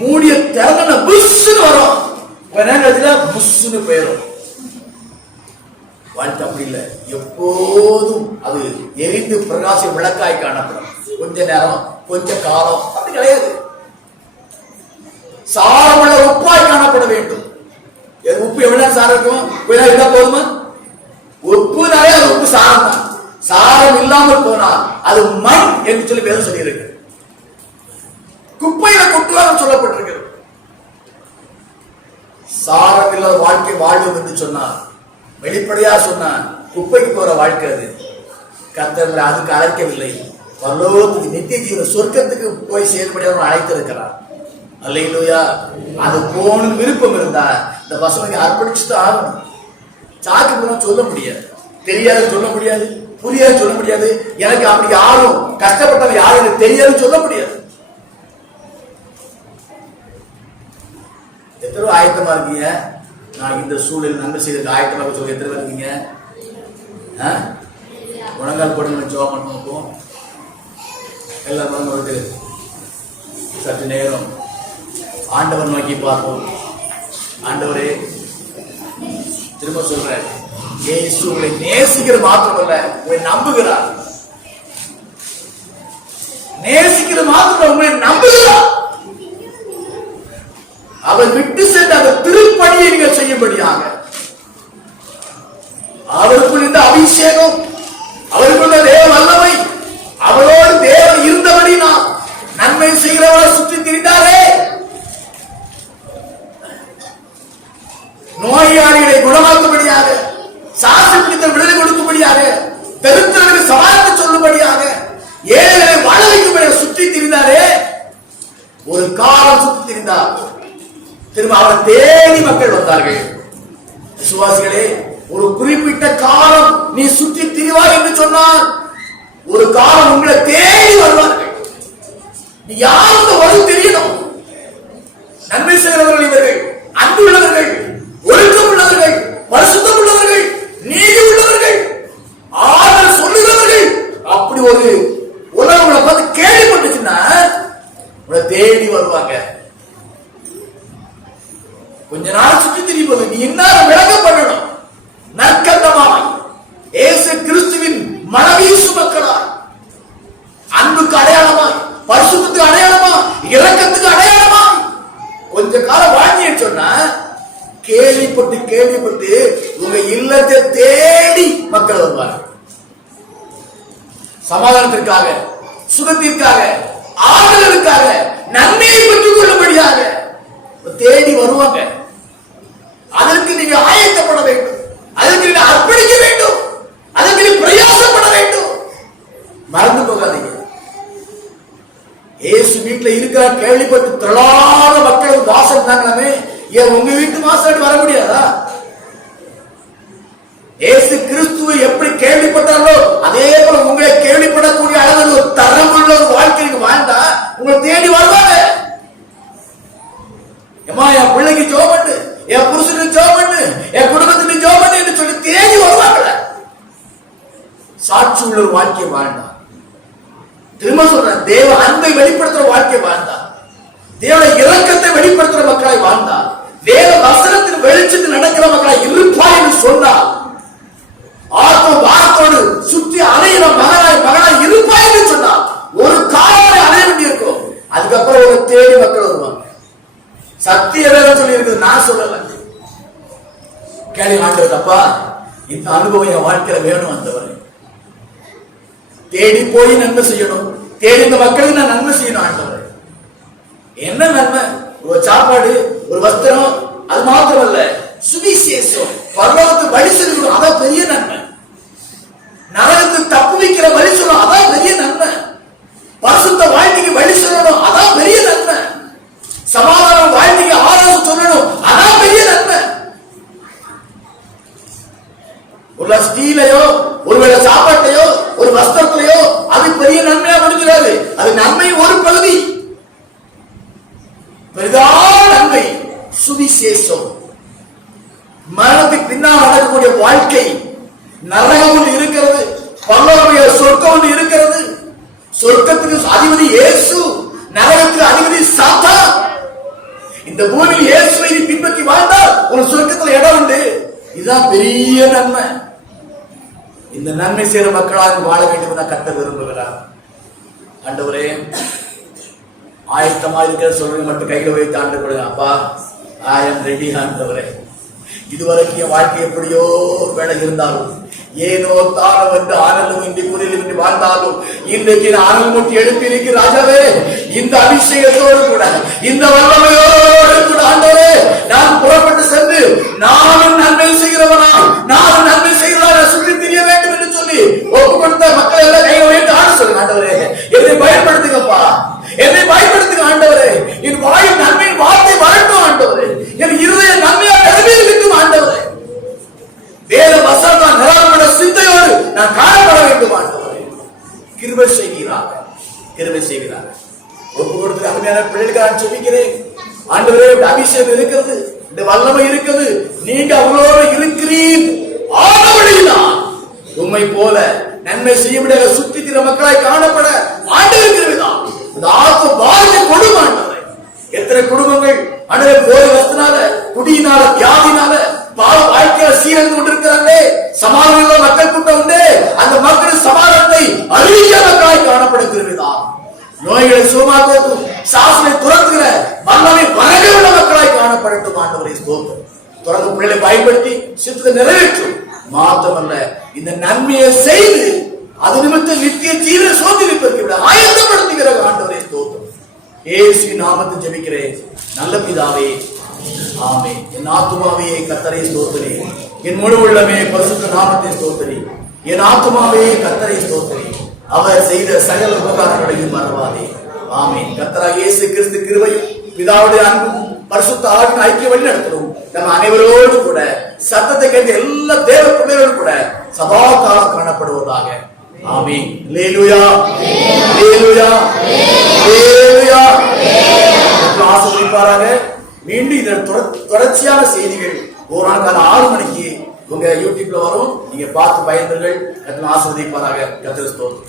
மூடிய திறமை புஷ்னு வரும், நேரத்துல புஷ்னு போயிடும். வாழ்க்கை அப்படி இல்லை. எப்போதும் அது எரிந்து பிரகாச விளக்காய் காணப்படும். கொஞ்ச நேரம், கொஞ்ச காலம் அப்படி கிடையாது. சாரமுள்ள உப்பாய் காணப்பட வேண்டும். உப்பு எவ்வளவு சாரம் இருக்கும்? இட போதுமா? உப்புனாலே அது உப்பு சாரம் தான். சாரம் இல்லாமல் போனால் அது மண் என்று சொல்லி வேதம் சொல்லி இருக்கு. குப்பையில கொட்டுவாங்க சொல்லப்பட்டிருக்கிறது. சாரம் இல்லாத வாழ்க்கை வாழ்வு என்று சொன்னார். வெளிப்படையா சொன்னா குப்பைக்கு போற வாழ்க்கை அது. கர்த்தர் அதுக்கு அழைக்கவில்லை. பரலோகத்துக்கு, நித்திய ஜீவன சொர்க்கத்துக்கு போய் செயல்பட அழைத்திருக்கிறார். அல்லேலூயா. அது போன விருப்பம் இருந்தா இந்த வசனத்தை அர்ப்பணிச்சுதான் ஆகணும். சாக்கு போனா சொல்ல முடியாது, தெரியாது சொல்ல முடியாது, புரியாது சொல்ல முடியாது. எனக்கு அப்படி யாரும் கஷ்டப்பட்டவங்க யாரும் எனக்கு தெரியாது சொல்ல முடியாது. எத்தனை ஆயத்தமா இருக்கீங்க? நான் இந்த சூழல் நன்மை செய்ததுக்கு ஆயத்தமாக சொல்ல எத்தனை இருக்கீங்க? முழங்கால் போட்டு ஜெபம் பண்ணுவோம். எல்லாரும் வந்து சற்று நேரம் ஆண்டவர் நோக்கி பார்ப்போம். ஆண்டவரே, திரும்ப சொல்றேன், இயேசு உங்களை நேசிக்கிற மாத்திரமல்ல, உங்களை நம்புகிறார். நேசிக்கிற மாத்திரம் உங்களை நம்புகிறார். அவர் விட்டு சென்ற அந்த திருப்பணியை நீங்கள் செய்யும்படியாக அவருக்குள் இந்த அபிஷேகம், அவருக்குள்ள தேவ வல்லமை, அவரோடு தேவன் இருந்தபடி நான் நன்மை செய்கிறவரை சுற்றி திரிந்தாரே, நோயாளிகளை குணமாக்கும்படியாக, சாசி பிடித்த விடுதலை கொடுக்கும்படியாக, பெருத்தவர்களுக்கு சமாளித்து சொல்லும்படியாக, ஏழைகளை வாழ வைக்கும்படியாக சுற்றி திரிந்தாரே. ஒரு காலம் சுற்றி திரிந்தார். திரும்ப அவரை தேடி மக்கள் வந்தார்கள். விசுவாசிகளே, ஒரு குறிப்பிட்ட காலம் நீ சுற்றி திரிவாய் என்று சொன்னால் ஒரு காலம் உங்களை தேடி வருவார்கள். நீ யாருக்கு வரும் தெரியணும். நன்மை செய்கிறவர்கள் இவர்கள், அன்பு உள்ளவர்கள், ஒழுக்கம் உள்ளவர்கள், பரிசுத்தம் உள்ளவர்கள், நீதி உள்ளவர்கள், ஆறுதல் சொல்லுகிறவர்கள். அப்படி ஒரு உலகம் உங்களை பார்த்து கேள்விப்பட்டுச்சுன்னா உங்களை தேடி வருவாங்க. கொஞ்ச நாள் சுற்றி திரிவது நீ என்ன விளங்க பண்ணணும். நற்கந்தமாய் இயேசு கிறிஸ்துவின் மனவீசு மக்களாய், அன்புக்கு அடையாளமாய், பரிசுத்தத்துக்கு அடையாளமா, இரக்கத்துக்கு அடையாளமா கொஞ்ச காலம் வாழ்க்கைன்னு சொன்னா கேள்விப்பட்டு கேள்விப்பட்டு உங்க இல்லத்தை தேடி மக்கள் வருவார்கள். சமாதானத்திற்காக, சுகத்திற்காக, ஆறுதலுக்காக, நன்மையை பெற்றுக் கொள்ளும்படியாக தேடி வருவாங்க. அதற்கு நீங்க ஆயத்தப்பட வேண்டும், அதற்கு நீங்க அர்ப்பணிக்க வேண்டும், அதற்கு நீங்க பிரயாசப்பட வேண்டும். மறந்து போகாதீங்க. இயேசு வீட்டுல இருக்கிற கேள்விப்பட்டு திரளான மக்கள் வாசல் இருந்தாங்களாமே, ஏன் உங்க வீட்டு வாசல் வர முடியாதா? இயேசு கிறிஸ்துவை எப்படி கேள்விப்பட்டாரோ அதே போல உங்களை கேள்விப்படக்கூடிய அளவில் ஒரு தரமுள்ள ஒரு வாழ்க்கைக்கு வாழ்ந்தா உங்களை தேடி வருவாங்க. ஏமா, என் பிள்ளைக்கு ஜெபம் பண்ணு, என் புருஷனுக்கு ஜெபம் பண்ணு, என் குடும்பத்துக்கு ஜெபம் பண்ணு என்று சொல்லி தேடி வருவாங்க. சாட்சி உள்ள ஒரு வாழ்க்கையை வாழ்ந்தா, திரும்ப சொல்றேன், தேவ அன்பை வெளிப்படுத்துற வாழ்க்கை வாழ்ந்தா, தேவ இரக்கத்தை வெளிப்படுத்துற மக்களாய் வாழ்ந்தா, தேவ வசனத்தின் வெளிச்சத்தில் நடக்கிற மக்களாய் இருப்பா என்று சொன்னார். ஆத்ம வாரத்தோடு சுற்றி அலையிற மகனாய் இருப்பா என்று சொன்னார். ஒரு காலம் அலைய வேண்டியிருக்கும். அதுக்கப்புறம் ஒரு தேடி மக்கள் வருவாங்க. சத்திய வேதம் சொல்லி இருக்குது, நான் சொல்லல. கேள்வி ஆண்டவரப்பா, இந்த அனுபவம் என் வாழ்க்கையில வேணும். ஆண்டவரே, தேடி போய் நன்மை செய்யணும், தேடி இந்த மக்களுக்கு நான் நன்மை செய்யணும். ஆண்டவரே, என்ன நன்மை? ஒரு சாப்பாடு, ஒரு வஸ்திரம், அது மாத்திரமல்ல, சுவிசேஷம், பரலோகத்துக்கு வழி சொல்லணும், அதான் பெரிய நன்மை. நரகத்துக்கு தப்பு வைக்கிற வழி சொல்லணும், அதான் பெரிய நன்மை. பரிசுத்த வாழ்க்கைக்கு வழி சொல்லணும், அதான் பெரிய நன்மை. சமாதான வாழ்க்கைக்கு ஆலோசனை சொல்லணும், அதான் பெரிய நன்மை. ஒரு ஸ்டீலையோ, ஒருவேளை சாப்பாட்டையோ, ஒரு வஸ்திரத்திலையோ அது பெரிய நன்மையா முடிஞ்சிடாது. அது நன்மை ஒரு பகுதி. பெரிதான நன்மை சுவிசேஷம். மரணத்துக்கு பின்னால் நடக்கக்கூடிய வாழ்க்கை, நரகம் ஒன்று இருக்கிறது, பரலோக சொர்க்கம் ஒன்று இருக்கிறது. சொர்க்கத்துக்கு அதிபதி இயேசு, நரகத்துக்கு அதிபதி சாத்தான். இந்த பூமியில் இயேசுவை பின்பற்றி வாழ்ந்தால் ஒரு சொர்க்கத்தில் இடம் உண்டு. இதுதான் பெரிய நன்மை. இந்த நன்மை செய்கிற மக்களாக வாழ வேண்டும் என கர்த்தர் விரும்புகிறார். ஆண்டவரே, ஆயத்தமா இருக்கிற சொல்றது மட்டும் கையில வைத்து ஆண்டு கொடுங்க. அப்பா, ஐ அம் ரெடி. ஆண்டவரே, இதுவரைக்கும் என் வாழ்க்கை எப்படியோ வேலை இருந்தாலும், ஏனோ தானம் என்று ஆனந்தம் இன்றி குடிலும் இன்றி வாழ்ந்தாலும், இன்றைக்கு ஆனந்தம் மூட்டி எழுப்பி இருக்கிற ராஜாவே, இந்த அபிஷேகத்தோடு கூட, இந்த வல்லமையோடு கூட ஆண்டவரே, நான் புறப்பட்டு சென்று நானும் நன்மை செய்கிறவனா, நானும் நன்மை செய்கிறவனா சுற்றி தெரிய வேண்டும் என்று சொல்லி ஒப்பு கொடுத்த மக்கள் எல்லாம் கையில வைத்து ஆட சொல்லுங்க. ஆண்டவரே, என்னை பயன்படுத்துங்கப்பா, என்னை பயன்படுத்துங்க. ஆண்டவரே, என் வாயில் நன்மையின் வார்த்தை வரட்டும். ஆண்டவரே, என் இருதய நன்மையாக நிறைவேறும். ஆண்டவரே, வேத வசனம் நிராகரண சிந்தையோடு நான் காணப்பட வேண்டும். ஆண்டவரே, கிருபை செய்கிறார், கிருபை செய்கிறார். ஒப்பு கொடுத்து அருமையான பிள்ளைகளுக்கு நான் சொல்லிக்கிறேன். ஆண்டவரே, அபிஷேகம் இருக்கிறது, இந்த வல்லமை இருக்கிறது, நீங்க அவங்களோட இருக்கிறீர். ஆனவழிதான் உண்மை போல நன்மை செய்ய சுற்றி திற மக்களாய் காணப்பட ஆண்டவர் கிருபைதான். இந்த ஆத்ம பாதிய கொடுமை ஆண்டவரே. எத்தனை குடும்பங்கள் அண்ணன் போய் வசனால, குடியினால, வியாதினால, பாவ வாழ்க்கையில சீரழிந்து கொண்டிருக்கிறாங்களே. சமாதான மக்கள் கூட்டம் உண்டு. அந்த மக்கள் சமாதானத்தை அறிவிக்க மக்களாய் காணப்பட கிருபைதான். நோய்களை சுகமாக்கும் சாசனை துறக்குகிற வல்லமை வணங்குகிற மக்களாய் காணப்படட்டும் ஆண்டவரே. ஸ்தோத்திரம். தொடர்ந்து பிள்ளைகளை பயன்படுத்தி சித்தத்தை நிறைவேற்றும். மாற்றமல்ல, இந்த நன்மையை செய்து அது நிமித்தம் நித்திய ஜீவனை சோதனைப்பதற்கு ஆயத்தப்படுத்துகிற ஆண்டவரே. ஸ்தோத்திரம். இயேசுவின் நாமத்தில் ஜெபிக்கிறேன் நல்ல பிதாவே, ஆமென். என் ஆத்துமாவே கர்த்தரை ஸ்தோத்திரி, என் முழு உள்ளமே பரிசுத்த நாமத்தை ஸ்தோத்திரி. என் ஆத்துமாவே கர்த்தரை ஸ்தோத்திரி, அவர் செய்த சகல உபகாரங்களையும் மறவாதே. ஆமென். கர்த்தராகிய இயேசு கிறிஸ்து கிருபையும் பிதாவுடைய அன்பும் பரிசுத்த ஆவியின் ஐக்கிய வழி நடத்தலும் நம்ம அனைவரோடு கூட சத்தத்தை கேட்டு எல்லா தேவ பிள்ளைகளோடு கூட சதா காலம் காணப்படுவதாக. ஆமென். அல்லேலூயா, அல்லேலூயா, அல்லேலூயா. ஆசீர்வதிப்பாராக. மீண்டும் இதன் தொடர்ச்சியான செய்திகள் ஒரு நாள் காலை 6 மணிக்கு உங்க யூடியூப்ல வரும். நீங்க பார்த்து பயன்பெறுங்கள். கர்த்தர் ஆசீர்வதிப்பாராக. கர்த்தர் ஸ்தோத்திரம்.